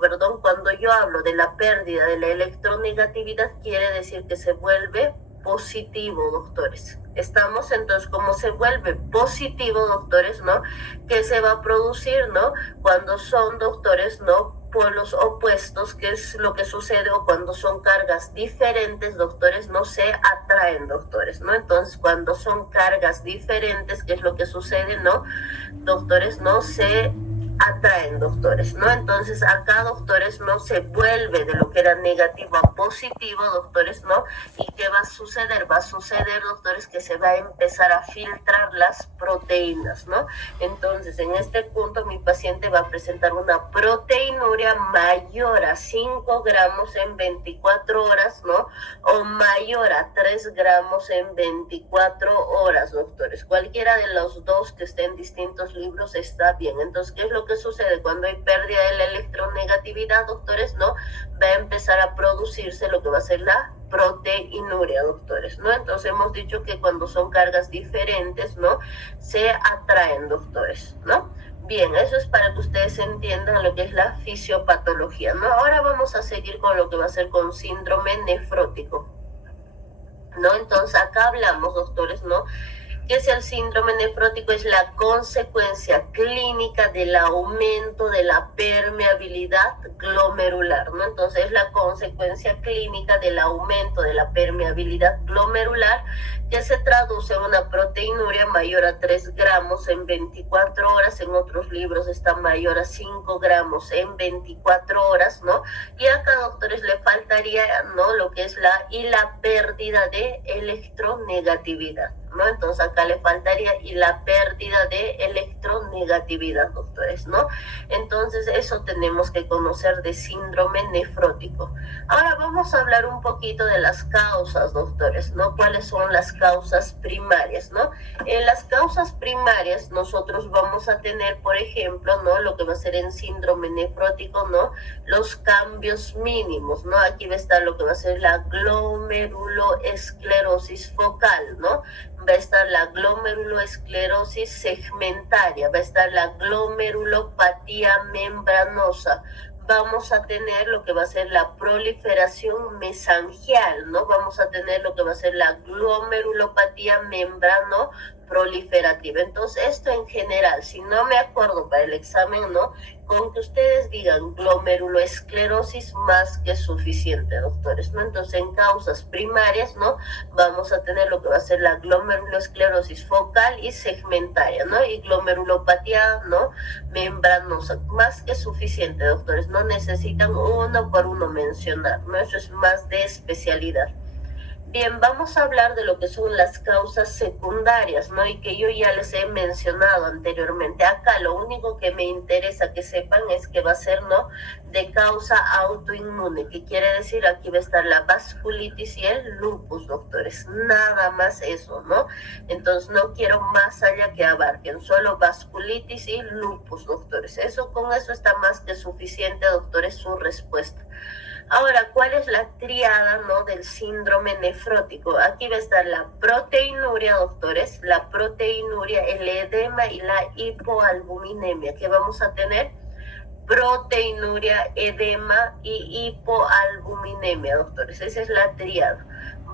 perdón, cuando yo hablo de la pérdida de la electronegatividad, quiere decir que se vuelve positivo, doctores. Estamos, entonces, como se vuelve positivo, doctores, ¿no?, ¿qué se va a producir, no?, cuando son, doctores, ¿no?, polos opuestos, que es lo que sucede, o cuando son cargas diferentes, doctores, no se atraen, doctores, ¿no? Entonces, cuando son cargas diferentes, ¿qué es lo que sucede, no?, doctores, no se atraen, doctores, ¿no? Entonces, acá, doctores, no se vuelve de lo que era negativo a positivo, doctores, ¿no? ¿Y qué va a suceder? Va a suceder, doctores, que se va a empezar a filtrar las proteínas, ¿no? Entonces, en este punto, mi paciente va a presentar una proteinuria mayor a 5 gramos en 24 horas, ¿no?, o mayor a 3 gramos en 24 horas, doctores. Cualquiera de los dos que estén en distintos libros está bien. Entonces, ¿qué es lo que sucede? Cuando hay pérdida de la electronegatividad, doctores, ¿no?, va a empezar a producirse lo que va a ser la proteinuria, doctores, ¿no? Entonces, hemos dicho que cuando son cargas diferentes, ¿no?, se atraen, doctores, ¿no? Bien, eso es para que ustedes entiendan lo que es la fisiopatología, ¿no? Ahora vamos a seguir con lo que va a ser con síndrome nefrótico, ¿no? Entonces, acá hablamos, doctores, ¿no?, que es el síndrome nefrótico, es la consecuencia clínica del aumento de la permeabilidad glomerular, ¿no? Entonces, es la consecuencia clínica del aumento de la permeabilidad glomerular, que se traduce en una proteinuria mayor a 3 gramos en 24 horas, en otros libros está mayor a 5 gramos en 24 horas, ¿no? Y acá, doctores, le faltaría, ¿no?, lo que es la pérdida de electronegatividad, ¿no? Entonces, acá le faltaría y la pérdida de electronegatividad, doctores, ¿no? Entonces, eso tenemos que conocer de síndrome nefrótico. Ahora vamos a hablar un poquito de las causas, doctores, ¿no? ¿Cuáles son las causas primarias, no? En las causas primarias nosotros vamos a tener, por ejemplo, ¿no?, lo que va a ser en síndrome nefrótico, ¿no?, los cambios mínimos, ¿no? Aquí va a estar lo que va a ser la glomeruloesclerosis focal, ¿no? Va a estar la glomerulosclerosis segmentaria, va a estar la glomerulopatía membranosa, vamos a tener lo que va a ser la proliferación mesangial, ¿no? Vamos a tener lo que va a ser la glomerulopatía membrano proliferativa. Entonces, esto en general, si no me acuerdo para el examen, ¿no?, con que ustedes digan glomeruloesclerosis, más que suficiente, doctores, ¿no? Entonces, en causas primarias, ¿no?, vamos a tener lo que va a ser la glomerulosclerosis focal y segmentaria, ¿no? Y glomerulopatía, ¿no?, membranosa, más que suficiente, doctores. No necesitan uno por uno mencionar, ¿no? Eso es más de especialidad. Bien, vamos a hablar de lo que son las causas secundarias, ¿no? Y que yo ya les he mencionado anteriormente. Acá lo único que me interesa que sepan es que va a ser, ¿no?, de causa autoinmune, que quiere decir aquí va a estar la vasculitis y el lupus, doctores. Nada más eso, ¿no? Entonces no quiero más allá que abarquen solo vasculitis y lupus, doctores. Con eso está más que suficiente, doctores, su respuesta. Ahora, ¿cuál es la tríada, ¿no?, del síndrome nefrótico? Aquí va a estar la proteinuria, doctores, la proteinuria, el edema y la hipoalbuminemia. ¿Qué vamos a tener? Proteinuria, edema y hipoalbuminemia, doctores. Esa es la tríada.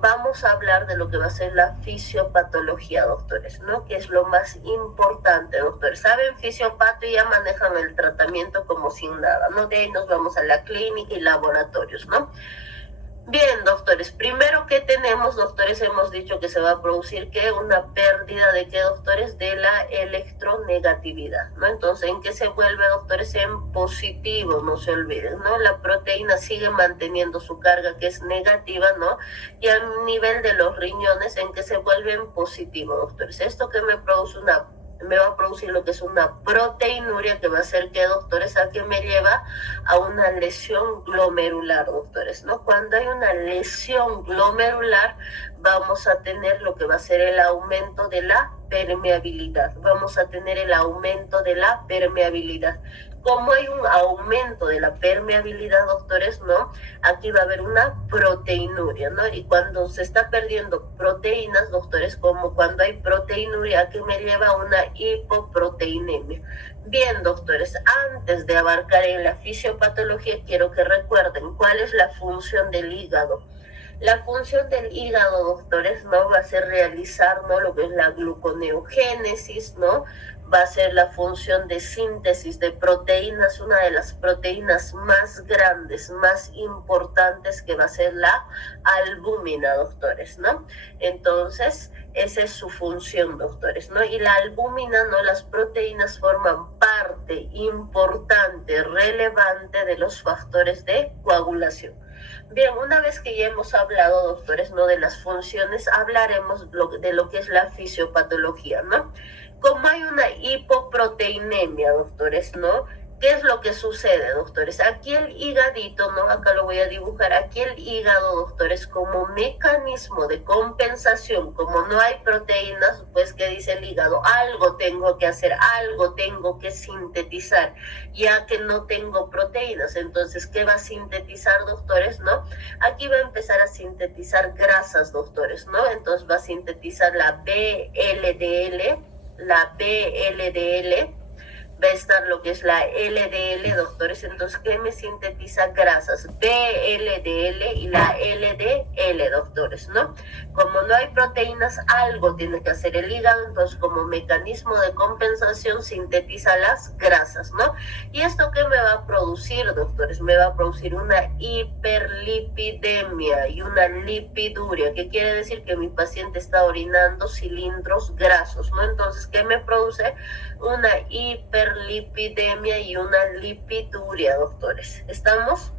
vamos a hablar de lo que va a ser la fisiopatología, doctores, ¿no? Que es lo más importante, doctores. Saben fisiopato y ya manejan el tratamiento como sin nada, ¿no? De ahí nos vamos a la clínica y laboratorios, ¿no? Bien, doctores, primero que tenemos, doctores, hemos dicho que se va a producir que una pérdida de qué, doctores, de la electronegatividad, ¿no? Entonces, ¿en qué se vuelve, doctores? En positivo, no se olviden, ¿no? La proteína sigue manteniendo su carga que es negativa, ¿no? Y a nivel de los riñones, ¿en qué se vuelve en positivo, doctores? Esto que me va a producir lo que es una proteinuria que va a hacer que, doctores, a que me lleva a una lesión glomerular, doctores, ¿no? Cuando hay una lesión glomerular, vamos a tener lo que va a ser el aumento de la permeabilidad. Vamos a tener el aumento de la permeabilidad. Como hay un aumento de la permeabilidad, doctores, ¿no? Aquí va a haber una proteinuria, ¿no? Y cuando se está perdiendo proteínas, doctores, como cuando hay proteinuria, aquí me lleva a una hipoproteinemia. Bien, doctores, antes de abarcar en la fisiopatología, quiero que recuerden cuál es la función del hígado. La función del hígado, doctores, ¿no? Va a ser realizar, ¿no? Lo que es la gluconeogénesis, ¿no? Va a ser la función de síntesis de proteínas, una de las proteínas más grandes, más importantes, que va a ser la albúmina, doctores, ¿no? Entonces, esa es su función, doctores, ¿no? Y la albúmina, ¿no? Las proteínas forman parte importante, relevante de los factores de coagulación. Bien, una vez que ya hemos hablado, doctores, ¿no? De las funciones, hablaremos de lo que es la fisiopatología, ¿no? Como hay una hipoproteinemia, doctores, ¿no? ¿Qué es lo que sucede, doctores? Aquí el hígadito, ¿no? Acá lo voy a dibujar. Aquí el hígado, doctores, como mecanismo de compensación, como no hay proteínas, pues, ¿qué dice el hígado? Algo tengo que hacer, algo tengo que sintetizar, ya que no tengo proteínas. Entonces, ¿qué va a sintetizar, doctores, no? Aquí va a empezar a sintetizar grasas, doctores, ¿no? Entonces va a sintetizar la VLDL, va a estar lo que es la LDL, doctores. Entonces, ¿qué me sintetiza grasas? VLDL y la LDL, doctores, ¿no? Como no hay proteínas, algo tiene que hacer el hígado, entonces como mecanismo de compensación sintetiza las grasas, ¿no? ¿Y esto qué me va a producir, doctores? Me va a producir una hiperlipidemia y una lipiduria, que quiere decir que mi paciente está orinando cilindros grasos, ¿no? Entonces, ¿qué me produce? Una hiperlipidemia y una lipiduria, doctores. ¿Estamos?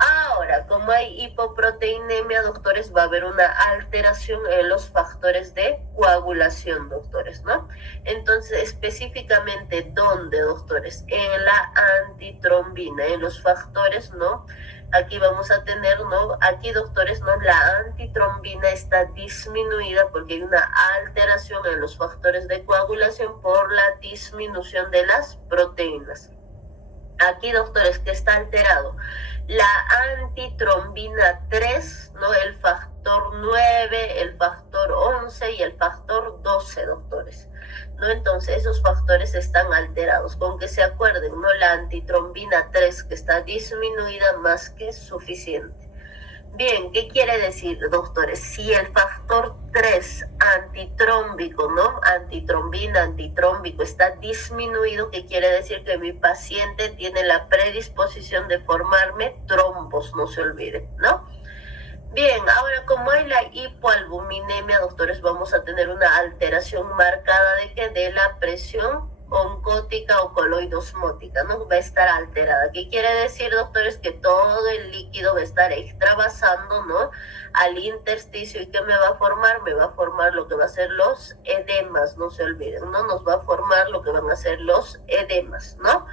Ahora, como hay hipoproteinemia, doctores, va a haber una alteración en los factores de coagulación, doctores, ¿no? Entonces, específicamente, ¿dónde, doctores? En la antitrombina, en los factores, ¿no? Aquí vamos a tener, ¿no? Aquí, doctores, ¿no? La antitrombina está disminuida porque hay una alteración en los factores de coagulación por la disminución de las proteínas. Aquí, doctores, que está alterado la antitrombina 3, ¿no? El factor 9, el factor 11 y el factor 12, doctores, ¿no? Entonces, esos factores están alterados. Con que se acuerden, ¿no? La antitrombina 3, que está disminuida, más que suficiente. Bien, ¿qué quiere decir, doctores? Si el factor 3 antitrómbico, ¿no? Antitrombina, antitrómbico está disminuido, ¿qué quiere decir? Que mi paciente tiene la predisposición de formarme trombos, no se olviden, ¿no? Bien, ahora como hay la hipoalbuminemia, doctores, vamos a tener una alteración marcada de que de la presión oncótica o coloidosmótica, ¿no? Va a estar alterada. ¿Qué quiere decir, doctores? Que todo el líquido va a estar extravasando, ¿no? Al intersticio. ¿Y qué me va a formar? Me va a formar lo que va a ser los edemas, no se olviden, ¿no? Nos va a formar lo que van a ser los edemas, ¿no?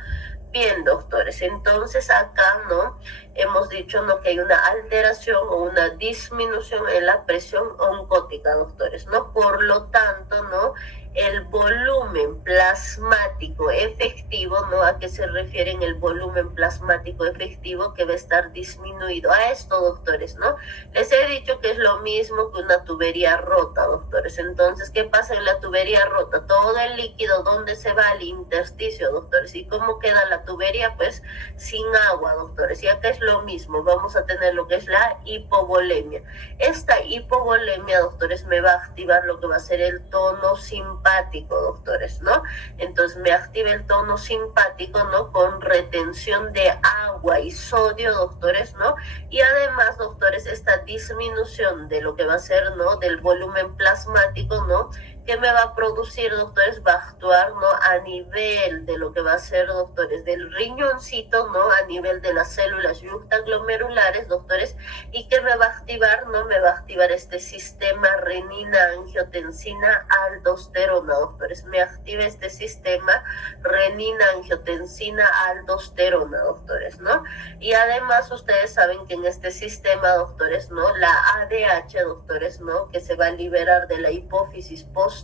Bien, doctores, entonces acá, ¿no? Hemos dicho, ¿no? Que hay una alteración o una disminución en la presión oncótica, doctores, ¿no? Por lo tanto, ¿no? el volumen plasmático efectivo, ¿no? ¿A qué se refieren el volumen plasmático efectivo? Que va a estar disminuido. A esto, doctores, ¿no? Les he dicho que es lo mismo que una tubería rota, doctores. Entonces, ¿qué pasa en la tubería rota? Todo el líquido, ¿dónde se va? Al intersticio, doctores. ¿Y cómo queda la tubería? Pues sin agua, doctores. Y acá es lo mismo. Vamos a tener lo que es la hipovolemia. Esta hipovolemia, doctores, me va a activar lo que va a ser el tono simpático, doctores, ¿no? Entonces me activa el tono simpático, ¿no? Con retención de agua y sodio, doctores, ¿no? Y además, doctores, esta disminución de lo que va a ser, ¿no? Del volumen plasmático, ¿no? Que me va a producir, doctores, va a actuar, ¿no? A nivel de lo que va a ser, doctores, del riñoncito, ¿no? A nivel de las células yuxtaglomerulares, doctores, y que me va a activar, ¿no? Me va a activar este sistema renina-angiotensina-aldosterona, doctores. Me activa este sistema renina-angiotensina-aldosterona, doctores, ¿no? Y además ustedes saben que en este sistema, doctores, ¿no? La ADH, doctores, ¿no? Que se va a liberar de la hipófisis posterior,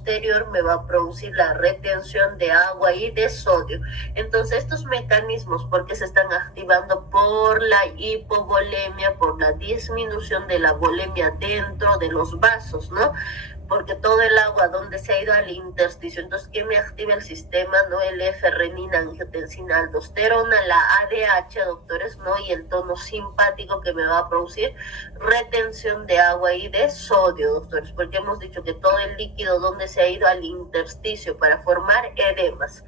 me va a producir la retención de agua y de sodio. Entonces estos mecanismos, porque se están activando por la hipovolemia, por la disminución de la volemia dentro de los vasos, ¿no? Porque todo el agua donde se ha ido al intersticio. Entonces, ¿qué me activa el sistema? ¿No? El F-renina, angiotensina, aldosterona, la ADH, doctores, ¿no? Y el tono simpático que me va a producir retención de agua y de sodio, doctores, porque hemos dicho que todo el líquido donde se ha ido al intersticio para formar edemas.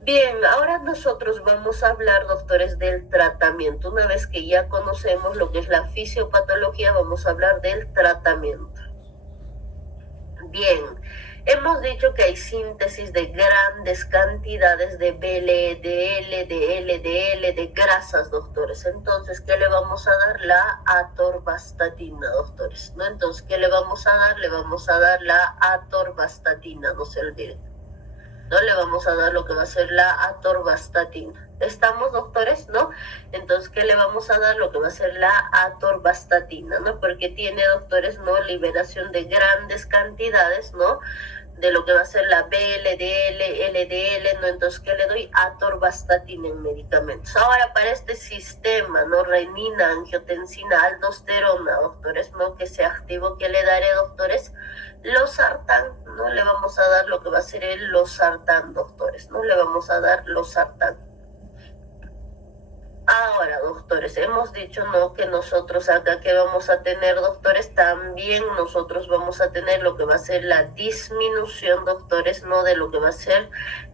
Bien, ahora nosotros vamos a hablar, doctores, del tratamiento. Una vez que ya conocemos lo que es la fisiopatología, vamos a hablar del tratamiento. Bien, hemos dicho que hay síntesis de grandes cantidades de VLDL, de LDL, de grasas, doctores. Entonces, ¿qué le vamos a dar? La atorvastatina, doctores, ¿no? Entonces, ¿qué le vamos a dar? Le vamos a dar la atorvastatina, no se olviden. ¿No? Le vamos a dar lo que va a ser la atorvastatina. ¿Estamos, doctores? ¿No? Entonces, ¿qué le vamos a dar? Lo que va a ser la atorvastatina, ¿no? Porque tiene, doctores, ¿no? Liberación de grandes cantidades, ¿no? De lo que va a ser la VLDL, LDL, ¿no? Entonces, ¿qué le doy? Atorvastatina en medicamentos. Ahora, para este sistema, ¿no? Renina, angiotensina, aldosterona, doctores, ¿no? Que se activó, ¿qué le daré, doctores? Losartán, ¿no? Le vamos a dar lo que va a ser el losartán, doctores, ¿no? Le vamos a dar losartán. Ahora, doctores, hemos dicho, ¿no? Que nosotros acá que vamos a tener, doctores, también nosotros vamos a tener lo que va a ser la disminución, doctores, ¿no? De lo que va a ser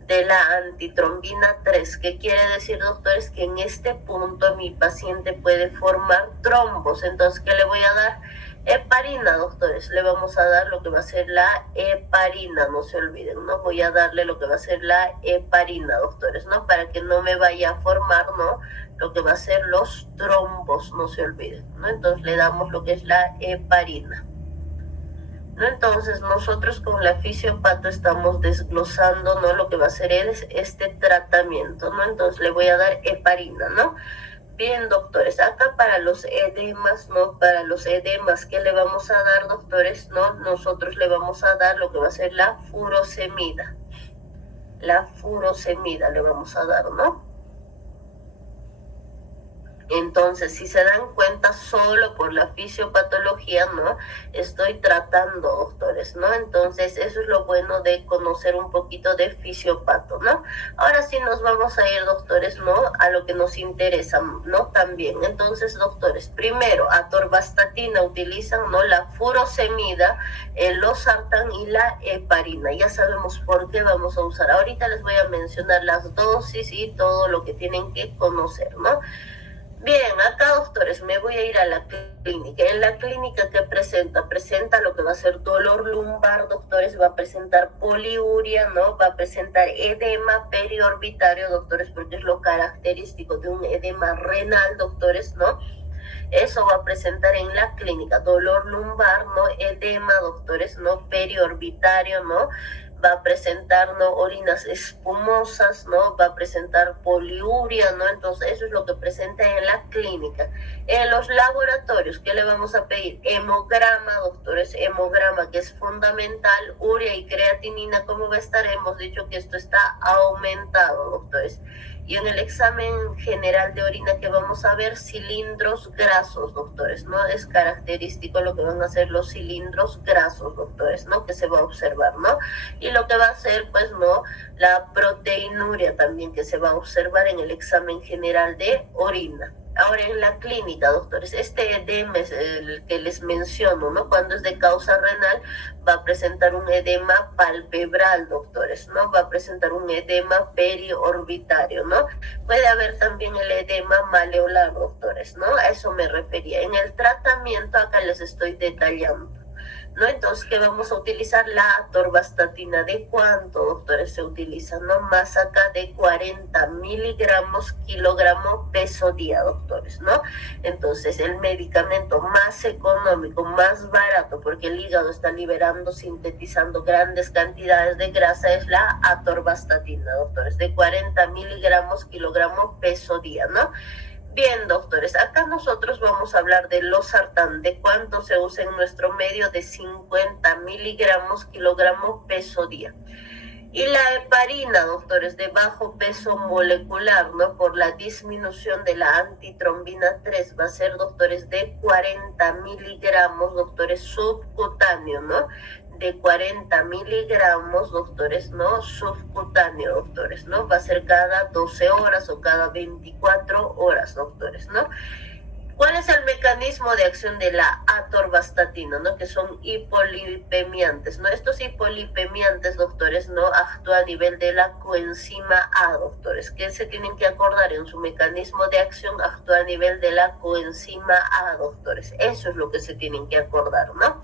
de la antitrombina 3. ¿Qué quiere decir, doctores? Que en este punto mi paciente puede formar trombos. Entonces, ¿qué le voy a dar? Heparina, doctores, le vamos a dar lo que va a ser la heparina, no se olviden, ¿no? Voy a darle lo que va a ser la heparina, doctores, ¿no? Para que no me vaya a formar, ¿no? Lo que va a ser los trombos, no se olviden, ¿no? Entonces le damos lo que es la heparina, ¿no? Entonces nosotros con la fisiopato estamos desglosando, ¿no? Lo que va a ser este tratamiento, ¿no? Entonces le voy a dar heparina, ¿no? Bien, doctores, acá para los edemas, ¿no? Para los edemas, ¿qué le vamos a dar, doctores? ¿No? Nosotros le vamos a dar lo que va a ser la furosemida. La furosemida le vamos a dar, ¿no? Entonces, si se dan cuenta, solo por la fisiopatología, ¿no? Estoy tratando, doctores, ¿no? Entonces, eso es lo bueno de conocer un poquito de fisiopato, ¿no? Ahora sí nos vamos a ir, doctores, ¿no? A lo que nos interesa, ¿no? También. Entonces, doctores, primero, atorvastatina utilizan, ¿no? La furosemida, el losartán y la heparina. Ya sabemos por qué vamos a usar. Ahorita les voy a mencionar las dosis y todo lo que tienen que conocer, ¿no? Bien, acá, doctores, me voy a ir a la clínica. En la clínica, ¿qué presenta? Presenta lo que va a ser dolor lumbar, doctores, va a presentar poliuria, ¿no? Va a presentar edema periorbitario, doctores, porque es lo característico de un edema renal, doctores, ¿no? Eso va a presentar en la clínica, dolor lumbar, ¿no? Edema, doctores, ¿no? Periorbitario, ¿no? va a presentar, ¿no?, orinas espumosas, ¿no?, va a presentar poliuria, ¿no? Entonces eso es lo que presenta en la clínica. En los laboratorios, ¿qué le vamos a pedir? Hemograma, doctores, hemograma, que es fundamental. Urea y creatinina, ¿cómo va a estar? Hemos dicho que esto está aumentado, doctores. Y en el examen general de orina que vamos a ver, cilindros grasos, doctores, ¿no? Es característico lo que van a ser los cilindros grasos, doctores, ¿no? Que se va a observar, ¿no? Y lo que va a ser, pues, ¿no?, la proteinuria también que se va a observar en el examen general de orina. Ahora en la clínica, doctores, este edema es el que les menciono, ¿no? Cuando es de causa renal, va a presentar un edema palpebral, doctores, ¿no? Va a presentar un edema periorbitario, ¿no? Puede haber también el edema maleolar, doctores, ¿no? A eso me refería. En el tratamiento, acá les estoy detallando, ¿no? Entonces, ¿qué vamos a utilizar? La atorvastatina. ¿De cuánto, doctores, se utiliza? ¿No? Más acá de 40 miligramos kilogramo peso día, doctores, ¿no? Entonces, el medicamento más económico, más barato, porque el hígado está liberando, sintetizando grandes cantidades de grasa, es la atorvastatina, doctores, de 40 miligramos kilogramo peso día, ¿no? Bien, doctores, acá nosotros vamos a hablar de losartán, de cuánto se usa en nuestro medio, de 50 miligramos kilogramo peso día. Y la heparina, doctores, de bajo peso molecular, ¿no? Por la disminución de la antitrombina 3, va a ser, doctores, de 40 miligramos, doctores, subcutáneo, ¿no? De 40 miligramos, doctores, ¿no? Subcutáneo, doctores, ¿no? Va a ser cada 12 horas o cada 24 horas, doctores, ¿no? ¿Cuál es el mecanismo de acción de la atorvastatina, ¿no? Que son hipolipemiantes, ¿no? Estos hipolipemiantes, doctores, ¿no? Actúan a nivel de la coenzima A, doctores. ¿Qué se tienen que acordar? En su mecanismo de acción actúa a nivel de la coenzima A, doctores. Eso es lo que se tienen que acordar, ¿no?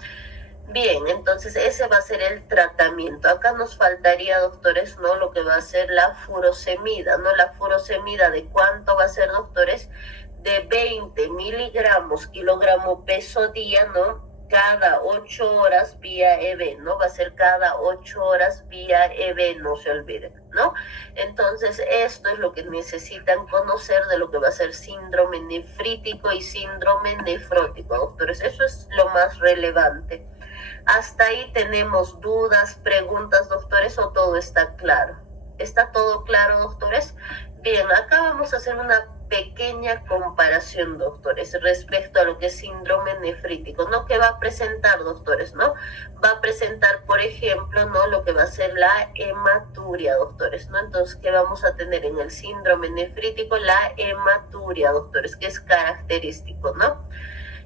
Bien, entonces ese va a ser el tratamiento. Acá nos faltaría, doctores, ¿no? Lo que va a ser la furosemida, ¿no? La furosemida, ¿de cuánto va a ser, doctores? De 20 miligramos kilogramo peso día, ¿no? Cada 8 horas vía EB, ¿no? Va a ser cada 8 horas vía EB, no se olviden, ¿no? Entonces, esto es lo que necesitan conocer de lo que va a ser síndrome nefrítico y síndrome nefrótico, doctores. Eso es lo más relevante. ¿Hasta ahí tenemos dudas, preguntas, doctores, o todo está claro? ¿Está todo claro, doctores? Bien, acá vamos a hacer una pequeña comparación, doctores, respecto a lo que es síndrome nefrítico, ¿no? ¿Qué va a presentar, doctores, no? Va a presentar, por ejemplo, ¿no?, lo que va a ser la hematuria, doctores, ¿no? Entonces, ¿qué vamos a tener en el síndrome nefrítico? La hematuria, doctores, que es característico, ¿no?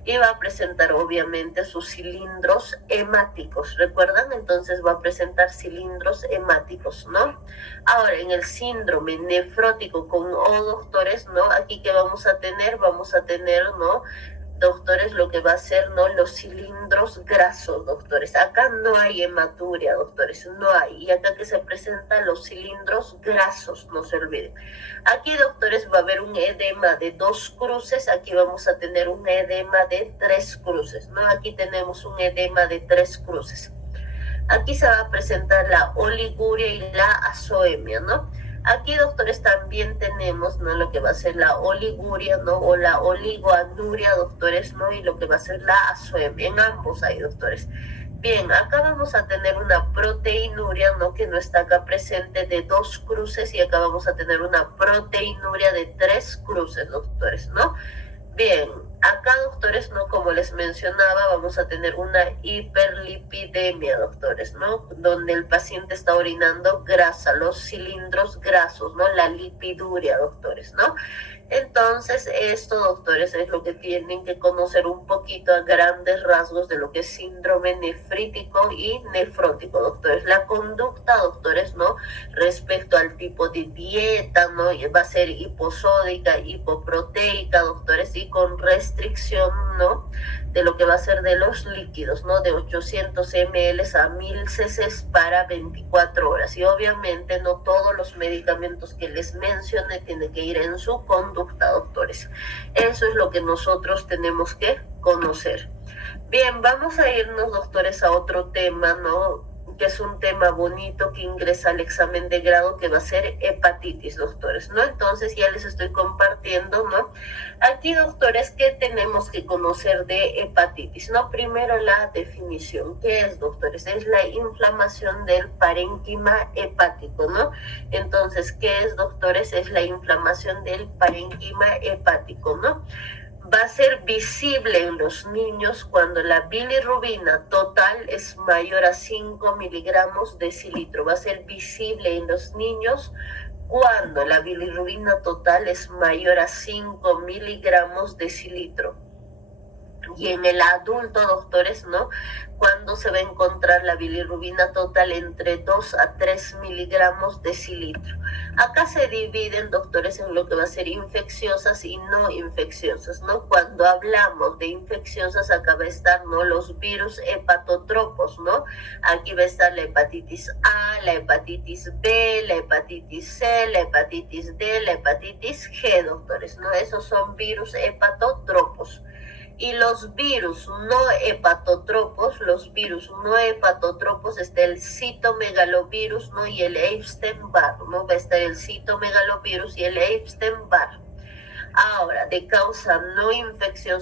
Y va a presentar obviamente sus cilindros hemáticos, ¿recuerdan? Entonces va a presentar cilindros hemáticos, ¿no? Ahora, en el síndrome nefrótico con O, doctores, ¿no? Aquí que vamos a tener, ¿no?, doctores, lo que va a ser, ¿no?, los cilindros grasos, doctores. Acá no hay hematuria, doctores, no hay. Y acá que se presentan los cilindros grasos, no se olviden. Aquí, doctores, va a haber un edema de 2 cruces, aquí vamos a tener un edema de 3 cruces, ¿no? Aquí tenemos un edema de 3 cruces. Aquí se va a presentar la oliguria y la azoemia, ¿no? Aquí, doctores, también tenemos, ¿no?, lo que va a ser la oliguria, ¿no?, o la oligoanuria, doctores, ¿no?, y lo que va a ser la azoemia. En ambos hay, doctores. Bien, acá vamos a tener una proteinuria, ¿no?, que no está acá presente, de 2 cruces, y acá vamos a tener una proteinuria de 3 cruces, doctores, ¿no? Bien, acá, doctores, ¿no?, como les mencionaba, vamos a tener una hiperlipidemia, doctores, ¿no?, donde el paciente está orinando grasa, los cilindros grasos, ¿no?, la lipiduria, doctores, ¿no? Entonces, esto, doctores, es lo que tienen que conocer un poquito a grandes rasgos de lo que es síndrome nefrítico y nefrótico, doctores. La conducta, doctores, ¿no?, respecto al tipo de dieta, ¿no?, va a ser hiposódica, hipoproteica, doctores, y con restricción, ¿no?, de lo que va a ser de los líquidos, ¿no?, de 800 ml a 1000 cc para 24 horas. Y obviamente no todos los medicamentos que les mencioné tienen que ir en su conducta, doctores. Eso es lo que nosotros tenemos que conocer. Bien, vamos a irnos, doctores, a otro tema, ¿no?, que es un tema bonito que ingresa al examen de grado, que va a ser hepatitis, doctores, ¿no? Entonces ya les estoy compartiendo, ¿no? Aquí, doctores, ¿qué tenemos que conocer de hepatitis? No, primero la definición. ¿Qué es, doctores? Es la inflamación del parénquima hepático, ¿no? Entonces, ¿qué es, doctores? Es la inflamación del parénquima hepático, ¿no? Va a ser visible en los niños cuando la bilirrubina total es mayor a 5 miligramos decilitro. Va a ser visible en los niños cuando la bilirrubina total es mayor a 5 miligramos decilitro. Y en el adulto, doctores, ¿no? Cuando se va a encontrar la bilirrubina total entre 2 a 3 miligramos decilitro. Acá se dividen, doctores, en lo que va a ser infecciosas y no infecciosas, ¿no? Cuando hablamos de infecciosas, acá va a estar, ¿no? Los virus hepatotropos, ¿no? Aquí va a estar la hepatitis A, la hepatitis B, la hepatitis C, la hepatitis D, la hepatitis G, doctores, ¿no? Esos son virus hepatotropos. Y los virus no hepatotropos, está el citomegalovirus, ¿no? Y el Epstein-Barr, ¿no? Va a estar el citomegalovirus y el Epstein-Barr. Ahora, de causa no infecciosa,